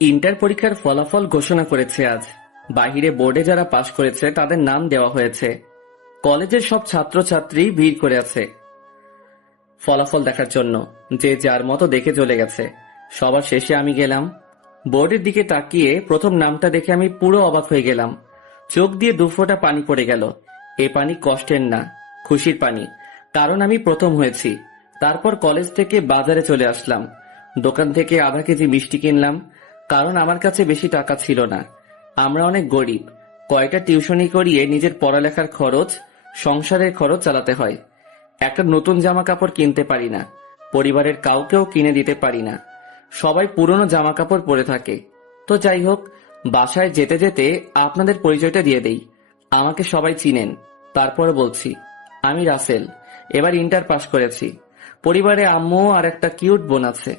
Inter পরীক্ষার ফলাফল ঘোষণা করেছে আজ। বাহিরে বোর্ডে যারা পাশ করেছে তাদের নাম দেওয়া হয়েছে। কলেজের সব ছাত্রছাত্রী ভিড় করে আছে ফলাফল দেখার জন্য। যে যার মতো দেখে চলে গেছে। সবার শেষে আমি গেলাম। বোর্ডের দিকে তাকিয়ে প্রথম নামটা দেখে আমি পুরো অবাক হয়ে গেলাম। চোখ দিয়ে দুফোঁটা পানি পড়ে গেল। এ পানি কষ্টের না, খুশির পানি। কারণ আমি প্রথম হয়েছি। তারপর কলেজ থেকে বাজারে চলে আসলাম। দোকান থেকে আধা কেজি মিষ্টি কিনলাম, কারণ আমার কাছে বেশি টাকা ছিল না। আমরা অনেক গরিব। কয়টা টিউশনি করিয়ে নিজের পড়ালেখার খরচ, সংসারের খরচ চালাতে হয়। একটা নতুন জামা কাপড় কিনতে পারি না, পরিবারের কাউকেও কিনে দিতে পারি না। সবাই পুরনো জামা কাপড় পরে থাকে। তো যাই হোক, বাসায় যেতে যেতে আপনাদের পরিচয়টা দিয়ে দেই। আমাকে সবাই চিনেন। তারপর বলছি, আমি রাসেল, এবার ইন্টার পাস করেছি। পরিবারে আম্মু আর একটা কিউট বোন আছে।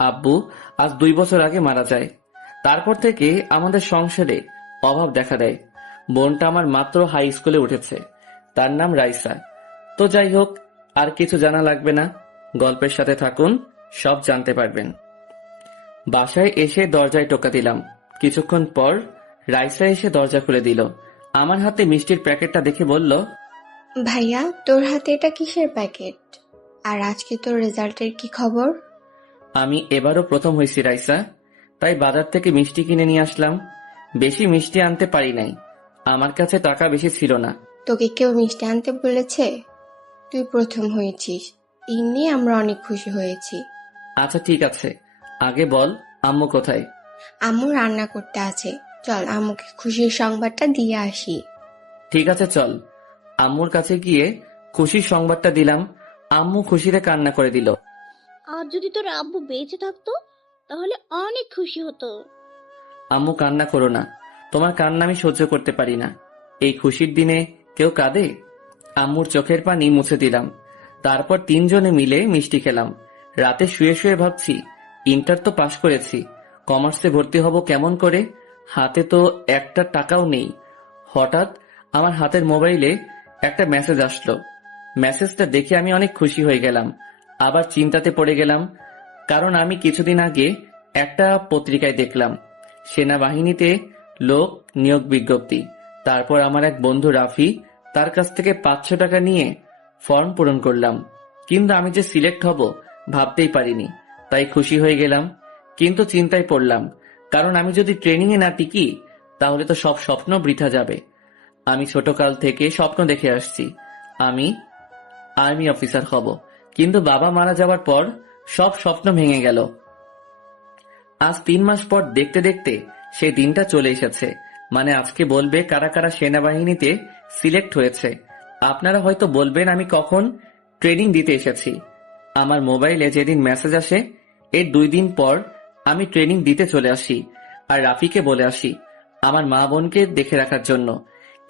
আব্বু আজ 2 বছর আগে মারা যায়। তারপর থেকে আমাদের সংসারে অভাব দেখা দেয়। বোনটা আমার মাত্র হাই স্কুলে উঠেছে। তার নাম রাইসা। তো যাই হোক, আর কিছু জানা লাগবে না। গল্পের সাথে থাকুন, সব জানতে পারবেন। বাসায় এসে দরজায় টোকা দিলাম। কিছুক্ষণ পর রাইসা এসে দরজা খুলে দিল। আমার হাতে মিষ্টির প্যাকেটটা দেখে বলল, ভাইয়া, তোর হাতে এটা কিসের প্যাকেট? আর আজকে তোর রেজাল্টের কি খবর? আমি এবারও প্রথম হয়েছি রাইসা, তাই বাজার থেকে মিষ্টি কিনে নিয়ে আসলাম। বেশি মিষ্টি আনতে পারি নাই, আমার কাছে টাকা বেশি ছিল না। তোকে কেউ মিষ্টি আনতে বলেছে? তুই প্রথম হয়েছিস, এই নিয়ে আমরা অনেক খুশি হয়েছি। আচ্ছা ঠিক আছে, আগে বল আম্মু কোথায়? আম্মু রান্না করতে আছে, চল আম্মুকে খুশির সংবাদটা দিয়ে আসি। ঠিক আছে চল। আম্মুর কাছে গিয়ে খুশির সংবাদটা দিলাম। আম্মু খুশিতে কান্না করে দিল। আর যদি তোর আব্বু বেঁচে থাকতো তাহলে অনেক খুশি হতো। আম্মু কান্না করো না, তোমার কান্না আমি সহ্য করতে পারি না। এই খুশির দিনে কেউ কাঁদে? আম্মুর চোখের পানি মুছে দিলাম। তারপর তিনজনে মিলে মিষ্টি খেলাম। রাতে শুয়ে শুয়ে ভাবছি, ইন্টার তো পাশ করেছি, কমার্সে ভর্তি হব কেমন করে? হাতে তো একটা টাকাও নেই। হঠাৎ আমার হাতের মোবাইলে একটা মেসেজ আসলো। মেসেজটা দেখে আমি অনেক খুশি হয়ে গেলাম। আবার চিন্তাতে পড়ে গেলাম, কারণ আমি কিছুদিন আগে একটা পত্রিকায় দেখলাম সেনাবাহিনীতে লোক নিয়োগ বিজ্ঞপ্তি। তারপর আমার এক বন্ধু রাফি, তার কাছ থেকে 500 টাকা নিয়ে ফর্ম পূরণ করলাম। কিন্তু আমি যে সিলেক্ট হব ভাবতেই পারিনি, তাই খুশি হয়ে গেলাম। কিন্তু চিন্তায় পড়লাম, কারণ আমি যদি ট্রেনিং এ না টিকি তাহলে তো সব স্বপ্ন বৃথা যাবে। আমি ছোটকাল থেকে স্বপ্ন দেখে আসছি আমি আর্মি অফিসার হব, কিন্তু বাবা মারা যাওয়ার পর সব স্বপ্ন ভেঙে গেল। আজ 3 মাস পর দেখতে দেখতে সেই দিনটা চলে এসেছে। মানে আজকে বলবে কারা কারা সেনাবাহিনীতে সিলেক্ট হয়েছে। আপনারা হয়তো বলবেন আমি কখন ট্রেনিং দিতে এসেছি। আমার মোবাইলে যেদিন মেসেজ আসে এর 2 দিন পর আমি ট্রেনিং দিতে চলে আসি। আর রাফিকে বলে আসি আমার মা বোনকে দেখে রাখার জন্য।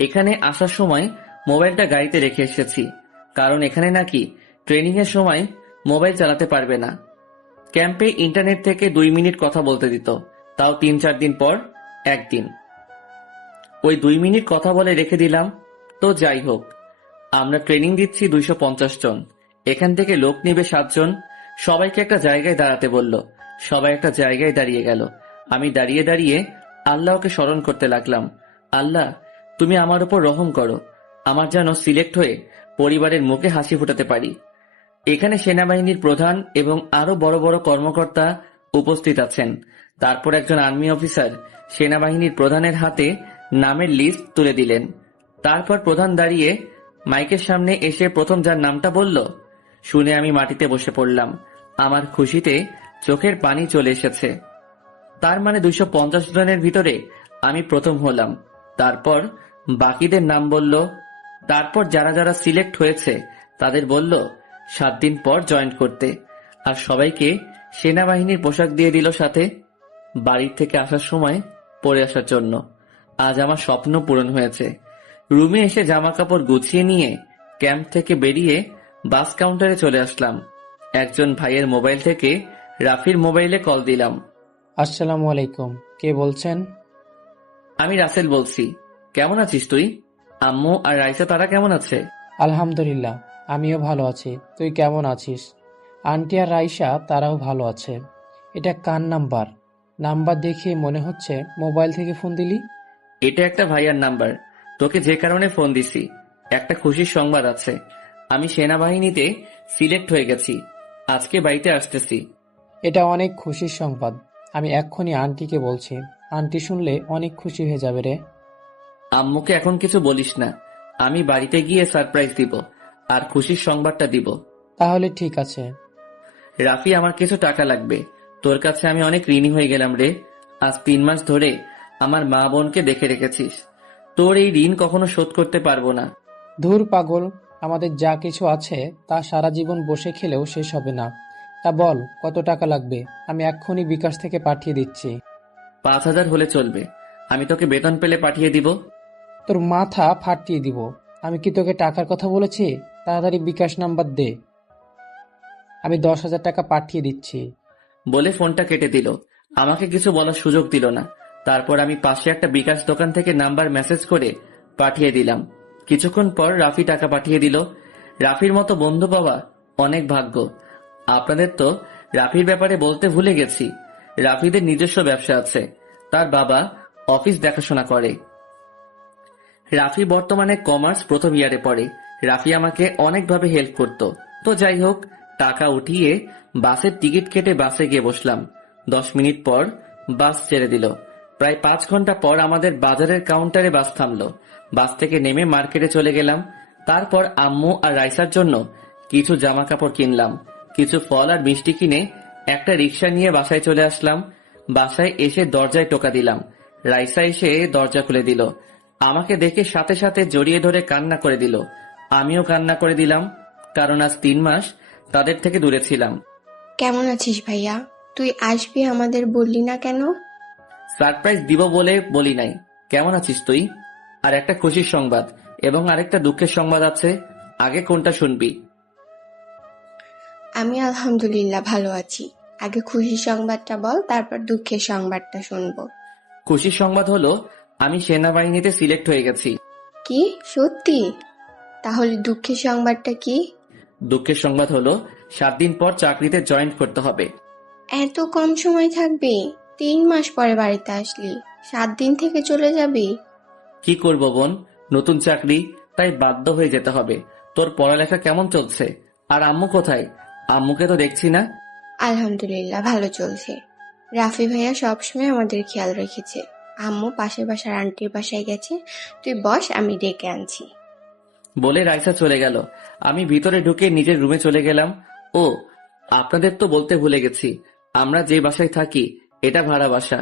এখানে আসার সময় মোবাইলটা গাড়িতে রেখে এসেছি, কারণ এখানে নাকি ট্রেনিং এর সময় মোবাইল চালাতে পারবে না। ক্যাম্পে ইন্টারনেট থেকে 2 মিনিট কথা বলতে দিত, তাও 3-4 দিন পর একদিন। ওই 2 মিনিট কথা বলে রেখে দিলাম। তো যাই হোক, আমরা ট্রেনিং দিচ্ছি 250 জন। এখান থেকে লোক নিবে 7 জন। সবাইকে একটা জায়গায় দাঁড়াতে বলল। সবাই একটা জায়গায় দাঁড়িয়ে গেল। আমি দাঁড়িয়ে দাঁড়িয়ে আল্লাহকে স্মরণ করতে লাগলাম। আল্লাহ, তুমি আমার উপর রহম করো, আমার যেন সিলেক্ট হয়ে পরিবারের মুখে হাসি ফোটাতে পারি। এখানে সেনাবাহিনীর প্রধান এবং আরো বড় বড় কর্মকর্তা উপস্থিত আছেন। তারপর একজন আর্মি অফিসার সেনাবাহিনীর প্রধানের হাতে নামের লিস্ট তুলে দিলেন। তারপর প্রধান দাঁড়িয়ে মাইকের সামনে এসে প্রথম যার নামটা বলল, শুনে আমি মাটিতে বসে পড়লাম। আমার খুশিতে চোখের পানি চলে এসেছে। তার মানে 250 জনের ভিতরে আমি প্রথম হলাম। তারপর বাকিদের নাম বলল। তারপর যারা যারা সিলেক্ট হয়েছে তাদের বলল 7 দিন পর জয়েন করতে। আর সবাইকে সেনাবাহিনীর পোশাক দিয়ে দিল সাথে, বাড়ির থেকে আসার সময় পরে আসার জন্য। আজ আমার স্বপ্ন পূরণ হয়েছে। রুমে এসে জামা কাপড় গুছিয়ে নিয়ে ক্যাম্প থেকে বেরিয়ে বাস কাউন্টারে চলে আসলাম। একজন ভাইয়ের মোবাইল থেকে রাফির মোবাইলে কল দিলাম। আসসালামু আলাইকুম, কে বলছেন? আমি রাসেল বলছি। কেমন আছিস তুই? আম্মু আর রাইসা তারা কেমন আছে? আলহামদুলিল্লাহ, আমিও ভালো আছি। তুই কেমন আছিস? আন্টি আর রাইসা তারাও ভালো আছে। এটা কার নাম্বার? নাম্বার দেখে মনে হচ্ছে মোবাইল থেকে ফোন দিলি। এটা একটা ভাইয়ার নাম্বার। তোকে যে কারণে ফোন দিছি, একটা খুশির সংবাদ আছে। আমি সেনাবাহিনীতে সিলেক্ট হয়ে গেছি। আজকে বাড়িতে আসতেছি। এটা অনেক খুশির সংবাদ। আমি এক্ষুনি আন্টিকে বলছি। আন্টি শুনলে অনেক খুশি হয়ে যাবে রে। আম্মুকে এখন কিছু বলিস না। আমি বাড়িতে গিয়ে সারপ্রাইজ দিব আর খুশির সংবাদটা দিব। তাহলে ঠিক আছে। রাফি, আমার কিছু টাকা লাগবে। তোর কাছে আমি অনেক ঋণী হয়ে গেলাম রে। আজ 3 মাস ধরে আমার মা বোনকে দেখে রেখেছিস। তোর এই ঋণ কখনো শোধ করতে পারবো না। ধুর পাগল, আমাদের যা কিছু আছে তা সারা জীবন বসে খেলেও শেষ হবে না। তা বল, কত টাকা লাগবে? আমি এক্ষুনি বিকাশ থেকে পাঠিয়ে দিচ্ছি। 5,000 হলে চলবে। আমি তোকে বেতন পেলে পাঠিয়ে দিব। তোর মাথা ফাটিয়ে দিব। আমি কি তোকে টাকার কথা বলেছি? তাড়াতাড়ি বিকাশ নাম্বার দে। আমি 10,000 টাকা পাঠিয়ে দিচ্ছি। বলে ফোনটা কেটে দিল। আমাকে কিছু বলার সুযোগ দিল না। তারপর আমি পাশে একটা বিকাশ দোকান থেকে নাম্বার মেসেজ করে পাঠিয়ে দিলাম। কিছুক্ষণ পর রাফি টাকা পাঠিয়ে দিল। রাফির মতো বন্ধু পাওয়া অনেক ভাগ্য। আপনাদের তো রাফির ব্যাপারে বলতে ভুলে গেছি। রাফিদের নিজস্ব ব্যবসা আছে। তার বাবা অফিস দেখাশোনা করে। রাফি বর্তমানে কমার্স প্রথম ইয়ারে পড়ে। রাফি আমাকে অনেকভাবে হেল্প করত। তো যাই হোক, টাকা উঠিয়ে বাসের টিকিট কেটে বাসে গিয়ে বসলাম। 10 মিনিট পর বাস ছেড়ে দিল। প্রায় 5 ঘন্টা পর আমাদের বাজারের কাউন্টারে বাস থামলো। বাস থেকে নেমে মার্কেটে চলে গেলাম। তারপর আম্মু আর রাইসার জন্য কিছু জামা কাপড় কিনলাম। কিছু ফল আর মিষ্টি কিনে একটা রিক্সা নিয়ে বাসায় চলে আসলাম। বাসায় এসে দরজায় টোকা দিলাম। রাইসা এসে দরজা খুলে দিল। আমাকে দেখে সাথে সাথে জড়িয়ে ধরে কান্না করে দিল। আমিও কান্না করে দিলাম, কারণ আজ 3 মাস তাদের থেকে দূরে ছিলাম। কেমন আছিস ভাইয়া? তুই আসবি আমাদের বললি না কেন? সারপ্রাইজ দিব বলে বলি নাই। কেমন আছিস তুই? আর একটা খুশির সংবাদ এবং আরেকটা দুঃখের সংবাদ আছে। আগে কোনটা শুনবি? আমি আলহামদুলিল্লাহ ভালো আছি। আগে খুশির সংবাদটা বল, তারপর দুঃখের সংবাদটা শুনবো। খুশির সংবাদ হলো আমি সেনাবাহিনীতে সিলেক্ট হয়ে গেছি। কি, সত্যি? তাহলে দুঃখের সংবাদটা কি? দুঃখের সংবাদ হলো 7 দিন পর চাকরিতে জয়েন করতে হবে। এত কম সময় থাকবি? 3 মাস পরে বাড়িতে আসলি, 7 দিন থেকে চলে যাবি? কি করব বোন, নতুন চাকরি, তাই বাধ্য হয়ে যেতে হবে। তোর পড়ালেখা কেমন চলছে? আর আম্মু কোথায়? আম্মুকে তো দেখছি না। আলহামদুলিল্লাহ ভালো চলছে। রাফি ভাইয়া সবসময় আমাদের খেয়াল রেখেছে। আম্মু পাশের বাসার আন্টির বাসায় গেছে। তুই বস, আমি ডেকে আনছি। বলে রাইসা চলে গেল। আমি ভিতরে ঢুকে নিজের রুমে চলে গেলাম। ও, আপনাদের তো বলতে ভুলে গেছি, আমরা যে বাসায় থাকি এটা ভাড়া বাসা।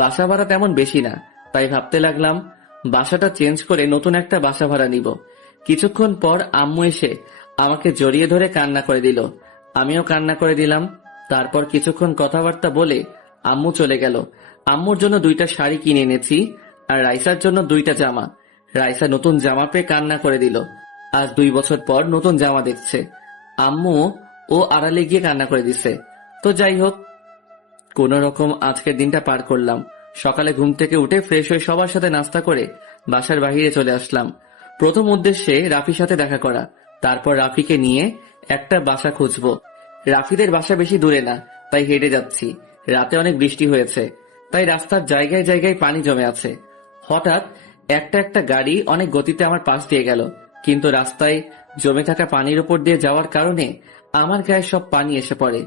বাসা ভাড়া তেমন বেশি না, তাই ভাবতে লাগলাম বাসাটা চেঞ্জ করে নতুন একটা বাসা ভাড়া নিব। কিছুক্ষণ পর আম্মু এসে আমাকে জড়িয়ে ধরে কান্না করে দিল। আমিও কান্না করে দিলাম। তারপর কিছুক্ষণ কথাবার্তা বলে আম্মু চলে গেল। আম্মুর জন্য 2টা শাড়ি কিনে এনেছি আর রাইসার জন্য 2টা জামা। রাইসা নতুন জামা পেয়ে কান্না করে দিল। আজ 2 বছর পর নতুন জামা দেখছে। আম্মু ও আড়ালে গিয়ে কান্না করে দিছে। তো যাই হোক, কোন রকম আজকের দিনটা পার করলাম। সকালে ঘুম থেকে উঠে ফ্রেশ হয়ে সবার সাথে নাস্তা করে বাসার বাহিরে চলে আসলাম। প্রথম উদ্দেশ্যে রাফির সাথে দেখা করা। তারপর রাফিকে নিয়ে একটা বাসা খুঁজবো। রাফিদের বাসা বেশি দূরে না, তাই হেঁটে যাচ্ছি। রাতে অনেক বৃষ্টি হয়েছে, তাই রাস্তার জায়গায় জায়গায় পানি জমে আছে। হঠাৎ একটা একটা গাড়ি অনেক গতিতে আমার পাশ দিয়ে গেল, কিন্তু রাস্তায় জমে থাকা পানির উপর দিয়ে যাওয়ার কারণে আমার গায়ে সব পানি এসে পড়ে।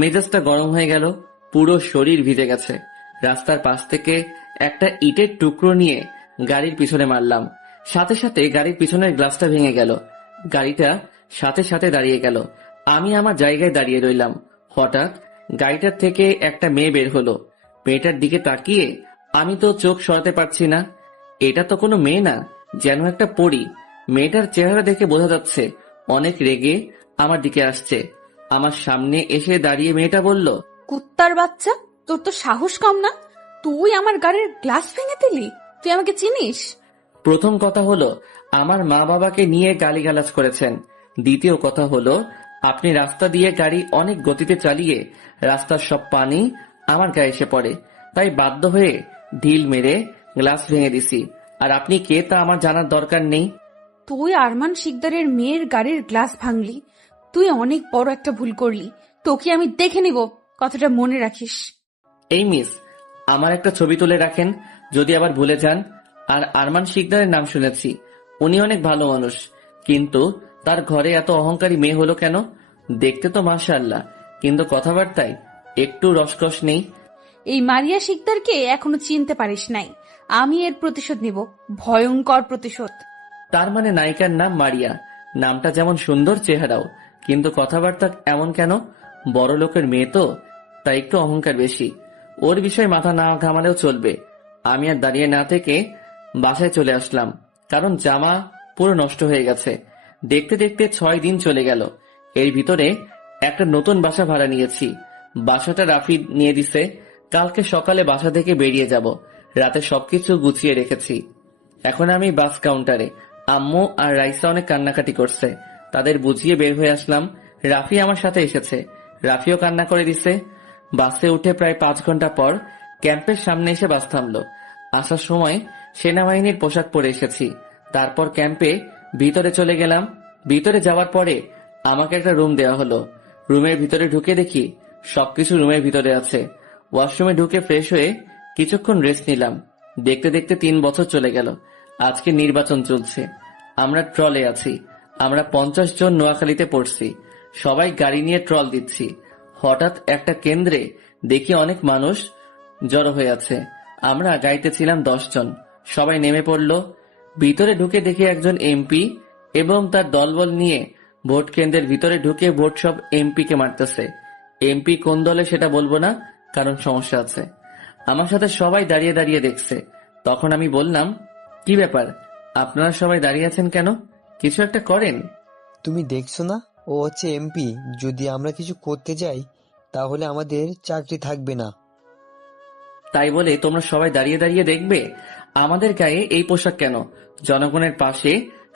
মেজাজটা গরম হয়ে গেল, পুরো শরীর ভিজে গেছে। রাস্তার পাশ থেকে একটা ইটের টুকরো নিয়ে গাড়ির পিছনে মারলাম। সাথে সাথে গাড়ির পিছনের গ্লাসটা ভেঙে গেল। গাড়িটা সাথে সাথে দাঁড়িয়ে গেল। আমি আমার জায়গায় দাঁড়িয়ে রইলাম। হঠাৎ গাড়িটার থেকে একটা মেয়ে বের হলো। মেয়েটার দিকে তাকিয়ে আমি তো চোখ সরাতে পারছি না। এটা তো কোনো মেয়ে না, যেন একটা পরী। মেয়েটার চেহারা দেখে বোঝা যাচ্ছে অনেক রেগে আমার দিকে আসছে। আমার সামনে এসে দাঁড়িয়ে মেয়েটা বলল, কুত্তার বাচ্চা, তোর তো সাহস কম না? তুই আমার গাড়ির গ্লাস ভেঙে দিলি? তুই আমাকে চিনিস? প্রথম কথা হলো আমার মা বাবাকে নিয়ে গালিগালাজ করেছেন। দ্বিতীয় কথা হলো আপনি রাস্তা দিয়ে গাড়ি অনেক গতিতে চালিয়ে রাস্তার সব পানি আমার গায়ে এসে পড়ে, তাই বাধ্য হয়ে ঢিল মেরে গ্লাস ভেঙে দিছি। আর আপনি কে তা আমার জানার দরকার নেই। তুই আরমান শিকদারের মেয়ের গাড়ির গ্লাস ভাঙলি। তুই অনেক বড় একটা ভুল করলি। তোকে আমি দেখে নিব, কথাটা মনে রাখিস। এই মিস, আমার একটা ছবি তুলে রাখেন, যদি আবার ভুলে যান। আর আরমান শিকদারের নাম শুনেছি, উনি অনেক ভালো মানুষ, কিন্তু তার ঘরে এত অহংকারী মেয়ে হলো কেন? দেখতে তো মাশাআল্লাহ, কিন্তু কথাবার্তায় একটু রসকস নেই। এই মারিয়া শিকদারকে এখনো চিনতে পারিস নাই। আমি এর প্রতিশোধ নিব, ভয়ঙ্কর প্রতিশোধ। তার মানে নায়িকার নাম মারিয়া, নামটা যেমন সুন্দর, চেহারাও, কিন্তু কথাবার্তা এমন কেন? বড় লোকের মেয়ে তো, তাই একটু অহংকার বেশি। ওর বিষয়ে মাথা না ঘামালেও চলবে। আমি আর দাঁড়িয়ে না থেকে বাসায় চলে আসলাম, কারণ জামা পুরো নষ্ট হয়ে গেছে। দেখতে দেখতে 6 দিন চলে গেল। এর ভিতরে একটা নতুন বাসা ভাড়া নিয়েছি। বাসাটা রাফি নিয়ে দিছে। কালকে সকালে বাসা থেকে বেরিয়ে যাব। রাতে সবকিছু গুছিয়ে রেখেছি। এখন আমি বাস কাউন্টারে। আম্মু আর রাইসা অনেক কান্নাকাটি করছে, তাদের বুঝিয়ে বের হয়ে আসলাম। রাফি আমার সাথে এসেছে, রাফিও কান্না করে দিছে। বাসে উঠে প্রায় 5 ঘন্টা পর ক্যাম্পের সামনে এসে বাস থামলো। আসার সময় সেনাবাহিনীর পোশাক পরে এসেছি। তারপর ক্যাম্পে ভিতরে চলে গেলাম। ভিতরে যাওয়ার পরে আমাকে একটা রুম দেওয়া হলো। রুমের ভিতরে ঢুকে দেখি সবকিছু রুমের ভিতরে আছে। ওয়াশরুমে ঢুকে ফ্রেশ হয়ে কিছুক্ষণ রেস্ট নিলাম। দেখতে দেখতে 3 বছর চলে গেল। আজকে নির্বাচন চলছে, আমরা ট্রলে আছি। আমরা 50 জন নোয়াখালীতে পড়ছি, সবাই গাড়ি নিয়ে ট্রল দিচ্ছি। হঠাৎ একটা কেন্দ্রে দেখি অনেক মানুষ জড়ো হয়ে আছে। আমরা গাড়িতে ছিলাম 10 জন, সবাই নেমে পড়ল। ভিতরে ঢুকে দেখি একজন এমপি এবং তার দলবল নিয়ে ভোট কেন্দ্রের ভিতরে ঢুকে ভোট সব এমপি কে মারতেছে। এমপি কোন দলে সেটা বলবো না, কারণ সমস্যা আছে। আমার সাথে সবাই দাঁড়িয়ে দাঁড়িয়ে দেখছে। তখন আমি বললাম, কি ব্যাপার, আপনারা সবাই দাঁড়িয়ে আছেন কেন? কিছু একটা করেন। তুমি দেখছো না, ও হচ্ছে এমপি। যদি আমরা কিছু করতে যাই তাহলে আমাদের চাকরি থাকবে না। তাই বলে তোমরা সবাই দাঁড়িয়ে দাঁড়িয়ে দেখবে? আমাদের গায়ে এই পোশাক কেন? জনগণের পাশে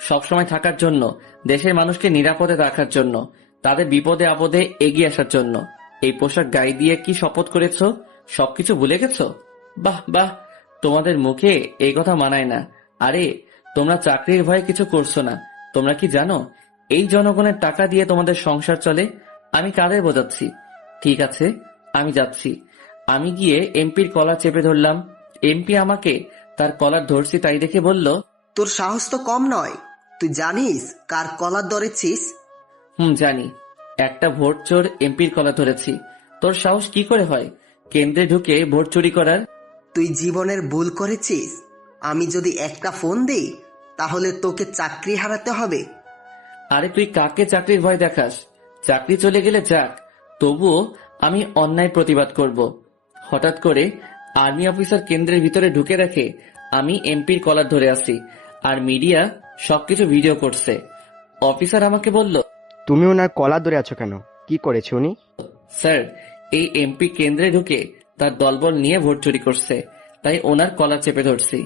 সবসময় থাকার জন্য, দেশের মানুষকে নিরাপদে রাখার জন্য, তাদের বিপদে আপদে এগিয়ে আসার জন্য। এই পোশাক গায়ে দিয়ে কি শপথ করেছো? সবকিছু ভুলে গেছো? বাহ বাহ, তোমাদের মুখে এই কথা মানায় না। আরে, তোমরা চাকরির ভয়ে কিছু করছো না। তোমরা কি জানো এই জনগণের টাকা দিয়ে তোমাদের সংসার চলে? আমি কাদের বোঝাচ্ছি? ঠিক আছে, আমি যাচ্ছি। আমি গিয়ে এমপির কলার চেপে ধরলাম। এমপি আমাকে তার কলার ধরছি তাই দেখে বলল, তোর সাহস তো কম নয়। তুই জানিস কার কলার ধরেছিস? জানি। একটা ভোট চোর এমপির কলার ধরেছি। তোর সাহস কি করে হয় কেন্দ্রে ঢুকে ভোট চুরি করার? তুই জীবনের ভুল করেছিস। আমি যদি একটা ফোন দেই তাহলে তোকে চাকরি হারাতে হবে। আরে তুই কাকে চাকরির ভয় দেখাস? চাকরি চলে গেলে যাক, তবুও আমি অন্যায় প্রতিবাদ করব। হঠাৎ করে আর্মি অফিসার কেন্দ্রের ভিতরে ঢুকে দেখে আমি এমপির কলার ধরে আছি, আর মিডিয়া সবকিছু ভিডিও করছে। অফিসার আমাকে বলল, তুমি ওনার কলার ধরে আছো কেন? কি করেছে উনি? স্যার, এই এমপি কেন্দ্রে ঢুকে তার দলবল নিয়ে ভোট চুরি করছে, তাই ওনার কলার চেপে ধরছি।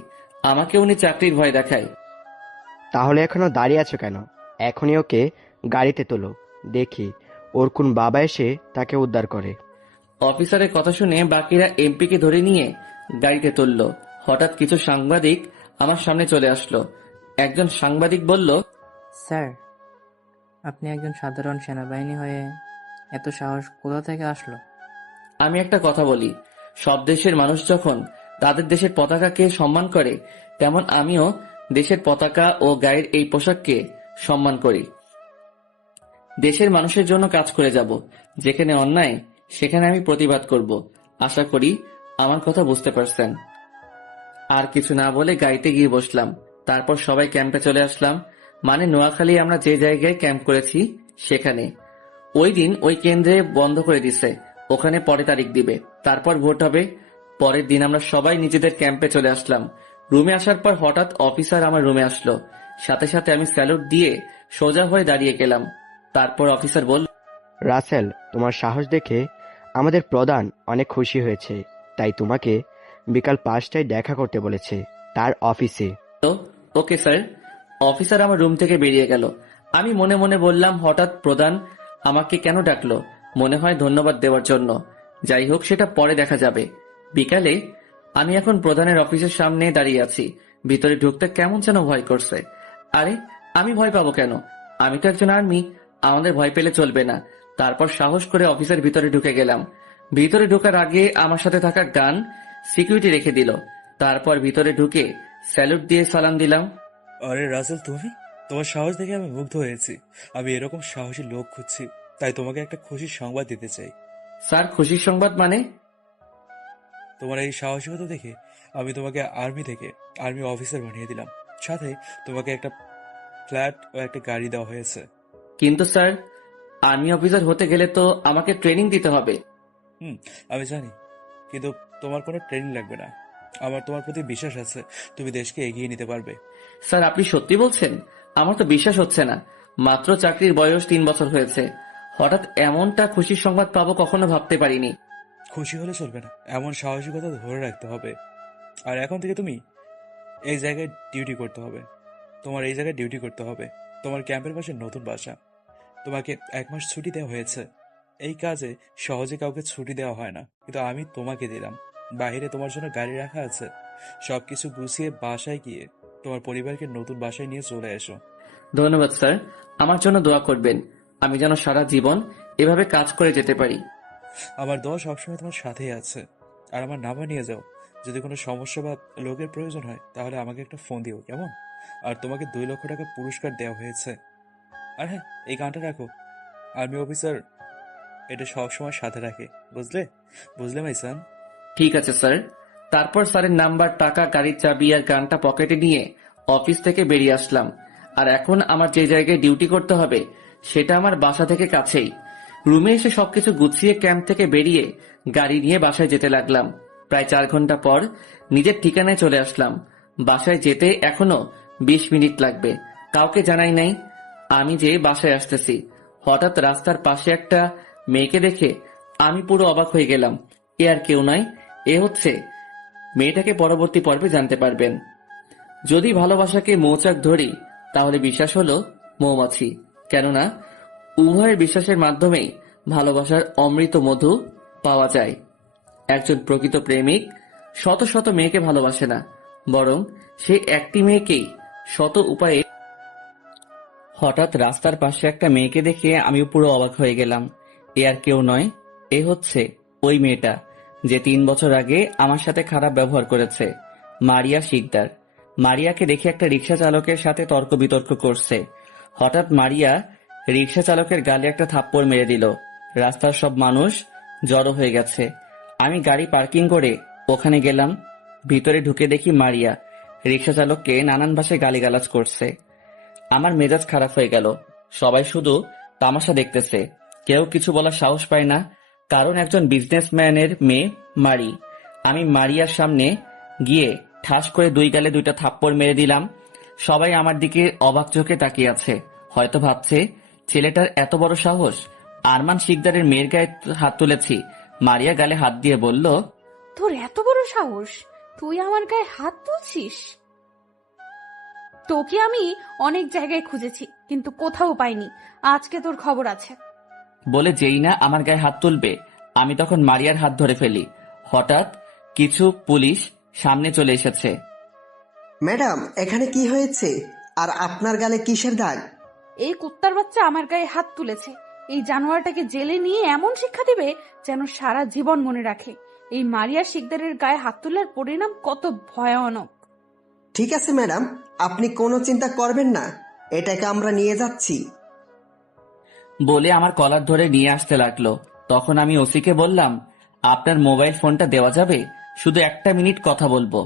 আমাকে উনি চাকরির ভয় দেখায়। তাহলে এখনো দাঁড়িয়ে আছো কেন? এখনই ওকে গাড়িতে তোলো, দেখি ওর কোন বাবা এসে তাকে উদ্ধার করে। অফিসারের কথা শুনে বাকিরা এমপিকে ধরে নিয়ে গাড়িতে তুলল। হঠাৎ কিছু সাংবাদিক আমার সামনে চলে আসলো। একজন সাংবাদিক বলল, স্যার, আপনি একজন সাধারণ সেনাবাহিনী হয়ে এত সাহস কোথা থেকে আসলো? আমি একটা কথা বলি, সব দেশের মানুষ যখন তাদের দেশের পতাকাকে সম্মান করে, তেমন আমিও দেশের পতাকা ও গায়ের এই পোশাককে সম্মান করি। দেশের মানুষের জন্য কাজ করে যাব। যেখানে অন্যায় সেখানে আমি প্রতিবাদ করব। আশা করি আমার কথা বুঝতে পারছেন। আর কিছু না বলে গাড়িতে গিয়ে বসলাম। তারপর সবাই ক্যাম্পে চলে আসলাম, মানে নোয়াখালী আমরা যে জায়গায় ক্যাম্প করেছি সেখানে। ওই দিন ওই কেন্দ্রে বন্ধ করে দিছে, ওখানে পরে তারিখ দিবে, তারপর ভোট হবে। পরের দিন আমরা সবাই নিজেদের ক্যাম্পে চলে আসলাম। রুমে আসার পর হঠাৎ অফিসার আমার রুমে আসলো। সাথে সাথে আমি স্যালুট দিয়ে সোজা হয়ে দাঁড়িয়ে গেলাম। তারপর অফিসার বলল, রাসেল, তোমার সাহস দেখে আমাদের প্রধান অনেক খুশি হয়েছে, তাই তোমাকে বিকাল 5টায় দেখা করতে বলেছে তার অফিসে। Okay sir. অফিসার আমার রুম থেকে বেরিয়ে গেল। আমি মনে মনে বললাম, হঠাৎ প্রধান আমাকে কেন ডাকলো? মনে হয় ধন্যবাদ দেওয়ার জন্য। যাই হোক, সেটা পরে দেখা যাবে। বিকালে আমি এখন প্রধানের অফিসের সামনে দাঁড়িয়ে আছি। ভিতরে ঢুকতে কেমন যেন ভয় করছে। আরে, আমি ভয় পাবো কেন? আমি তো একজন আর্মি, আমাদের ভয় পেলে চলবে না। তারপর সাহস করে অফিসের ভিতরে ঢুকে গেলাম। ভিতরে ঢোকার আগে আমার সাথে থাকা গান সিকিউরিটি রেখে দিল। তারপর ভিতরে ঢুকে স্যালুট দিয়ে সালাম দিলাম। আরে রাসেল, তুমি? তোমার সাহস দেখে আমি মুগ্ধ হয়েছি। আমি এরকম সাহসী লোক খুঁজছি, তাই তোমাকে একটা খুশির সংবাদ দিতে চাই। স্যার, খুশির সংবাদ মানে? তোমার এই সাহসিকতা দেখে আমি তোমাকে আর্মি অফিসার বানিয়ে দিলাম। সাথে তোমাকে একটা ফ্ল্যাট ও একটা গাড়ি দেওয়া হয়েছে। কিন্তু স্যার, আর্মি অফিসার হতে গেলে তো আমাকে ট্রেনিং দিতে হবে। আমি জানি, কিন্তু তোমার কোনো ট্রেনিং লাগবে না। আমার তোমার প্রতি বিশ্বাস আছে, তুমি দেশকে এগিয়ে নিতে পারবে। স্যার, আপনি সত্যি বলছেন? আমার তো বিশ্বাস হচ্ছে না। মাত্র চাকরির বয়স 3 বছর হয়েছে, হঠাৎ এমনটা খুশির সংবাদ পাবো কখনো ভাবতে পারিনি। খুশি হলে চলবে না, এমন সাহসিকতা ধরে রাখতে হবে। আর এখন থেকে তুমি এই জায়গায় ডিউটি করতে হবে। তোমার ক্যাম্পের পাশে নতুন বাসা। তোমাকে 1 মাস ছুটি দেওয়া হয়েছে। এই কাজে সহজে কাউকে ছুটি দেওয়া হয় না, কিন্তু আমি তোমাকে দিলাম। বাইরে তোমার জন্য গাড়ি রাখা আছে। সবকিছু গুছিয়ে বাসায় গিয়ে তোমার পরিবারকে নতুন বাসায় নিয়ে চলে এসো। ধন্যবাদ স্যার, আমার জন্য দোয়া করবেন। আমি যেন সারা জীবন এভাবে কাজ করে যেতে পারি। আমার দোয়া সবসময় তোমার সাথেই আছে। আর আমার নাম্বার নিয়ে যাও। যদি কোনো সমস্যা বা লোকের প্রয়োজন হয় তাহলে আমাকে একটা ফোন দিও, কেমন? আর তোমাকে 2 লক্ষ টাকা পুরস্কার দেওয়া হয়েছে। আর হ্যাঁ, এই গানটা রাখো। আর্মি অফিসার এটা সবসময় সাথে রাখে, বুঝলে মাইসান? ঠিক আছে স্যার। তারপর স্যারের নাম্বার, টাকা, গাড়ির চাবি আর গানটা পকেটে নিয়ে অফিস থেকে বেরিয়ে আসলাম। আর এখন আমার যে জায়গায় ডিউটি করতে হবে সেটা আমার বাসা থেকে কাছেই। রুমে এসে সবকিছু গুছিয়ে ক্যাম্প থেকে বেরিয়ে গাড়ি নিয়ে বাসায় যেতে লাগলাম। প্রায় 4 ঘন্টা পর নিজের ঠিকানায় চলে আসলাম। বাসায় যেতে এখনো 20 মিনিট লাগবে। কাউকে জানাই নাই আমি যে বাসায় আসতেছি। হঠাৎ রাস্তার পাশে একটা মেয়েকে দেখে আমি পুরো অবাক হয়ে গেলাম। এ আর কেউ নয়, এ হচ্ছে মেয়েটাকে পরবর্তী পর্বে জানতে পারবেন। যদি ভালোবাসাকে মৌচাক ধরি তাহলে বিশ্বাস হলো মৌমাছি, কেননা উভয়ের বিশ্বাসের মাধ্যমেই ভালোবাসার অমৃত মধু পাওয়া যায়। একজন প্রকৃত প্রেমিক শত শত মেয়েকে ভালোবাসে না, বরং সে একটি মেয়েকেই শত উপায়ে। হঠাৎ রাস্তার পাশে একটা মেয়েকে দেখে আমি পুরো অবাক হয়ে গেলাম। এ আর কেউ নয়, এ হচ্ছে ওই মেয়েটা যে 3 বছর আগে আমার সাথে খারাপ ব্যবহার করেছে, মারিয়া শিকদার। মারিয়াকে দেখে একটা রিকশা চালকের সাথে তর্ক বিতর্ক করছে। হঠাৎ মারিয়া রিকশা চালকের গালে একটা থাপ্পড় মেরে দিল। রাস্তার সব মানুষ জড়ো হয়ে গেছে। আমি গাড়ি পার্কিং করে ওখানে গেলাম। ভিতরে ঢুকে দেখি মারিয়া রিকশা চালককে নানান ভাষায় গালিগালাজ করছে। আমার মেজাজ খারাপ হয়ে গেল। সবাই শুধু তামাশা দেখতেছে, কেউ কিছু বলার সাহস পায় না, কারণ একজন বিজনেসম্যানের মেয়ে মারি। আমি মারিয়ার সামনে গিয়ে ঠাস করে 2 গালে 2টা থাপ্পড় মেরে দিলাম। সবাই আমার দিকে অবাক চোখে তাকিয়ে আছে। হয়তো ভাবছে ছেলেটার এত বড় সাহস। আরমান শিকদারের মেয়ের গায়ে হাত তুলেছি। মারিয়া গালে হাত দিয়ে বলল, তোর এত বড় সাহস, তুই আমার গায়ে হাত তুলছিস? তোকে আমি অনেক জায়গায় খুঁজেছি কিন্তু কোথাও পাইনি। আজকে তোর খবর আছে। বলে যেই না আমার গায়ে হাত তুলবে আমি তখন মারিয়ার হাত ধরে ফেলি। হঠাৎ কিছু পুলিশ সামনে চলে এসেছে। ম্যাডাম, এখানে কি হয়েছে? আর আপনার গালে কিসের দাগ? এই কুত্তার বাচ্চা আমার গায়ে হাত তুলেছে। এই জানোয়ারটাকে জেলে নিয়ে এমন শিক্ষা দিবে যেন সারা জীবন মনে রাখে এই মারিয়া শিকদারের গায়ে হাত তোলার পরিণাম কত ভয়ানক। ঠিক আছে ম্যাডাম, আপনি কোনো চিন্তা করবেন না, এটাকে আমরা নিয়ে যাচ্ছি। বলে আমার কলার ধরে নিয়ে আসতে লাগলো। তখন আমি ওসিকে বললাম, আপনার মোবাইল ফোনটা দেওয়া যাবে? শুধু 1 মিনিট কথা বলবো।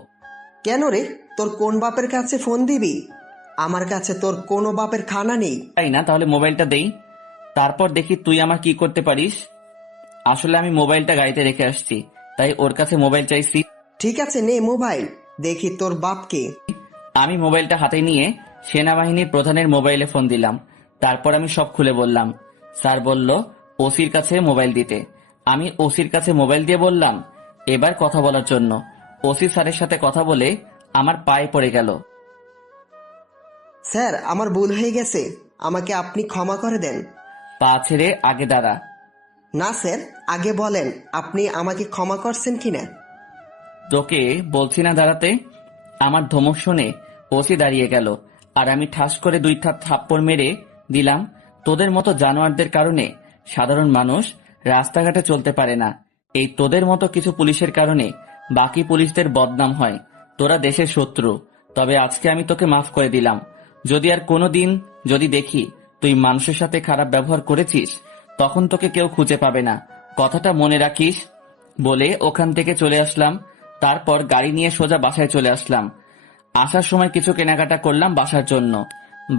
কেন রে, তোর কোন বাপের কাছে ফোন দিবি? আমার কাছে তোর কোনো বাপের খানা নেই। তাই না, তাহলে মোবাইলটা দেই, তারপর দেখি তুই আমার কি করতে পারিস। আসলে আমি মোবাইলটা গাড়িতে রেখে আসছি, তাই ওর কাছে মোবাইল চাইছি। ঠিক আছে, নে মোবাইল, দেখি তোর বাপকে। আমি মোবাইলটা হাতে নিয়ে সেনাবাহিনীর প্রধানের মোবাইলে ফোন দিলাম। তারপর আমি সব খুলে বললাম। স্যার বলল ওসির কাছে মোবাইল দিতে। আমি ওসির কাছে মোবাইল দিয়ে বললাম এবার কথা বলার জন্য। ওসি স্যারের সাথে কথা বলে আমার পায়ে পড়ে গেল। স্যার, আমার ভুল হয়ে গেছে, আমাকে আপনি ক্ষমা করে দেন। পা ছেড়ে আগে দাঁড়া। না স্যার, আগে বলেন আপনি আমাকে ক্ষমা করছেন কিনা। তোকে বলছি না দাঁড়াতে। আমার ধমক শুনে ওসি দাঁড়িয়ে গেল, আর আমি ঠাস করে 2টা থাপ্পড় মেরে দিলাম। তোদের মতো জানোয়ারদের কারণে সাধারণ মানুষ রাস্তাঘাটে চলতে পারে না। এই তোদের মতো কিছু পুলিশের কারণে বাকি পুলিশদের বদনাম হয়, তোরা দেশের শত্রু। তবে আজকে আমি তোকে মাফ করে দিলাম। যদি আর কোনোদিন যদি দেখি তুই মানুষের সাথে খারাপ ব্যবহার করেছিস, তখন তোকে কেউ খুঁজে পাবে না, কথাটা মনে রাখিস। বলে ওখান থেকে চলে আসলাম। তারপর গাড়ি নিয়ে সোজা বাসায় চলে আসলাম। আসার সময় কিছু কেনাকাটা করলাম বাসার জন্য।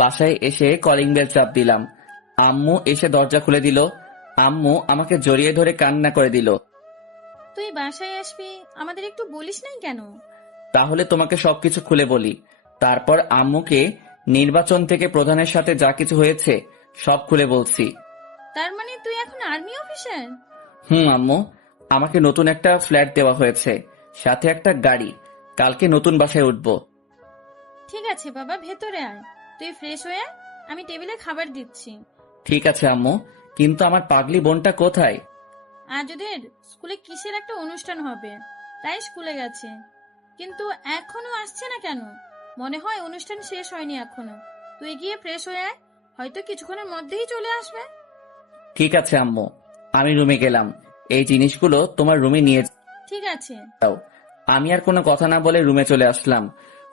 বাসায় এসে কলিং বেল চাপ দিলাম। আম্মু এসে দরজা খুলে দিল। আম্মু আমাকে জড়িয়ে ধরে কান্না করে দিল। তুই বাসায় আসবি, আমাদের একটু বলিস নাই কেন? তাহলে তোমাকে সবকিছু খুলে বলি। তারপর আম্মুকে নির্বাচন থেকে প্রধানের সাথে যা কিছু হয়েছে সব খুলে বলছি। তার মানে তুই এখন আর্মি অফিসার? আম্মু, আমাকে নতুন একটা ফ্ল্যাট দেওয়া হয়েছে, সাথে একটা গাড়ি। কালকে নতুন বাসায় উঠবো। ঠিক আছে বাবা, ভেতরে আয়। তুই ফ্রেশ হয়ে আয়, আমি টেবিলে খাবার দিচ্ছি। ঠিক আছে আম্মু, কিন্তু আমার পাগলি বোনটা কোথায়? আজ ওদের স্কুলে কিসের একটা অনুষ্ঠান হবে, তাই স্কুলে গেছে। কিন্তু এখনো আসছে না কেন? মনে হয় অনুষ্ঠান শেষ হয়নি এখনো। তুই গিয়ে ফ্রেশ হয়ে আয়, হয়তো কিছুক্ষণের মধ্যেই চলে আসবে। ঠিক আছে আম্মু, আমি রুমে গেলাম। এই জিনিসগুলো তোমার রুমে নিয়ে ঠিক আছে। যাও। আমি আর কোনো কথা না বলে রুমে চলে আসলাম।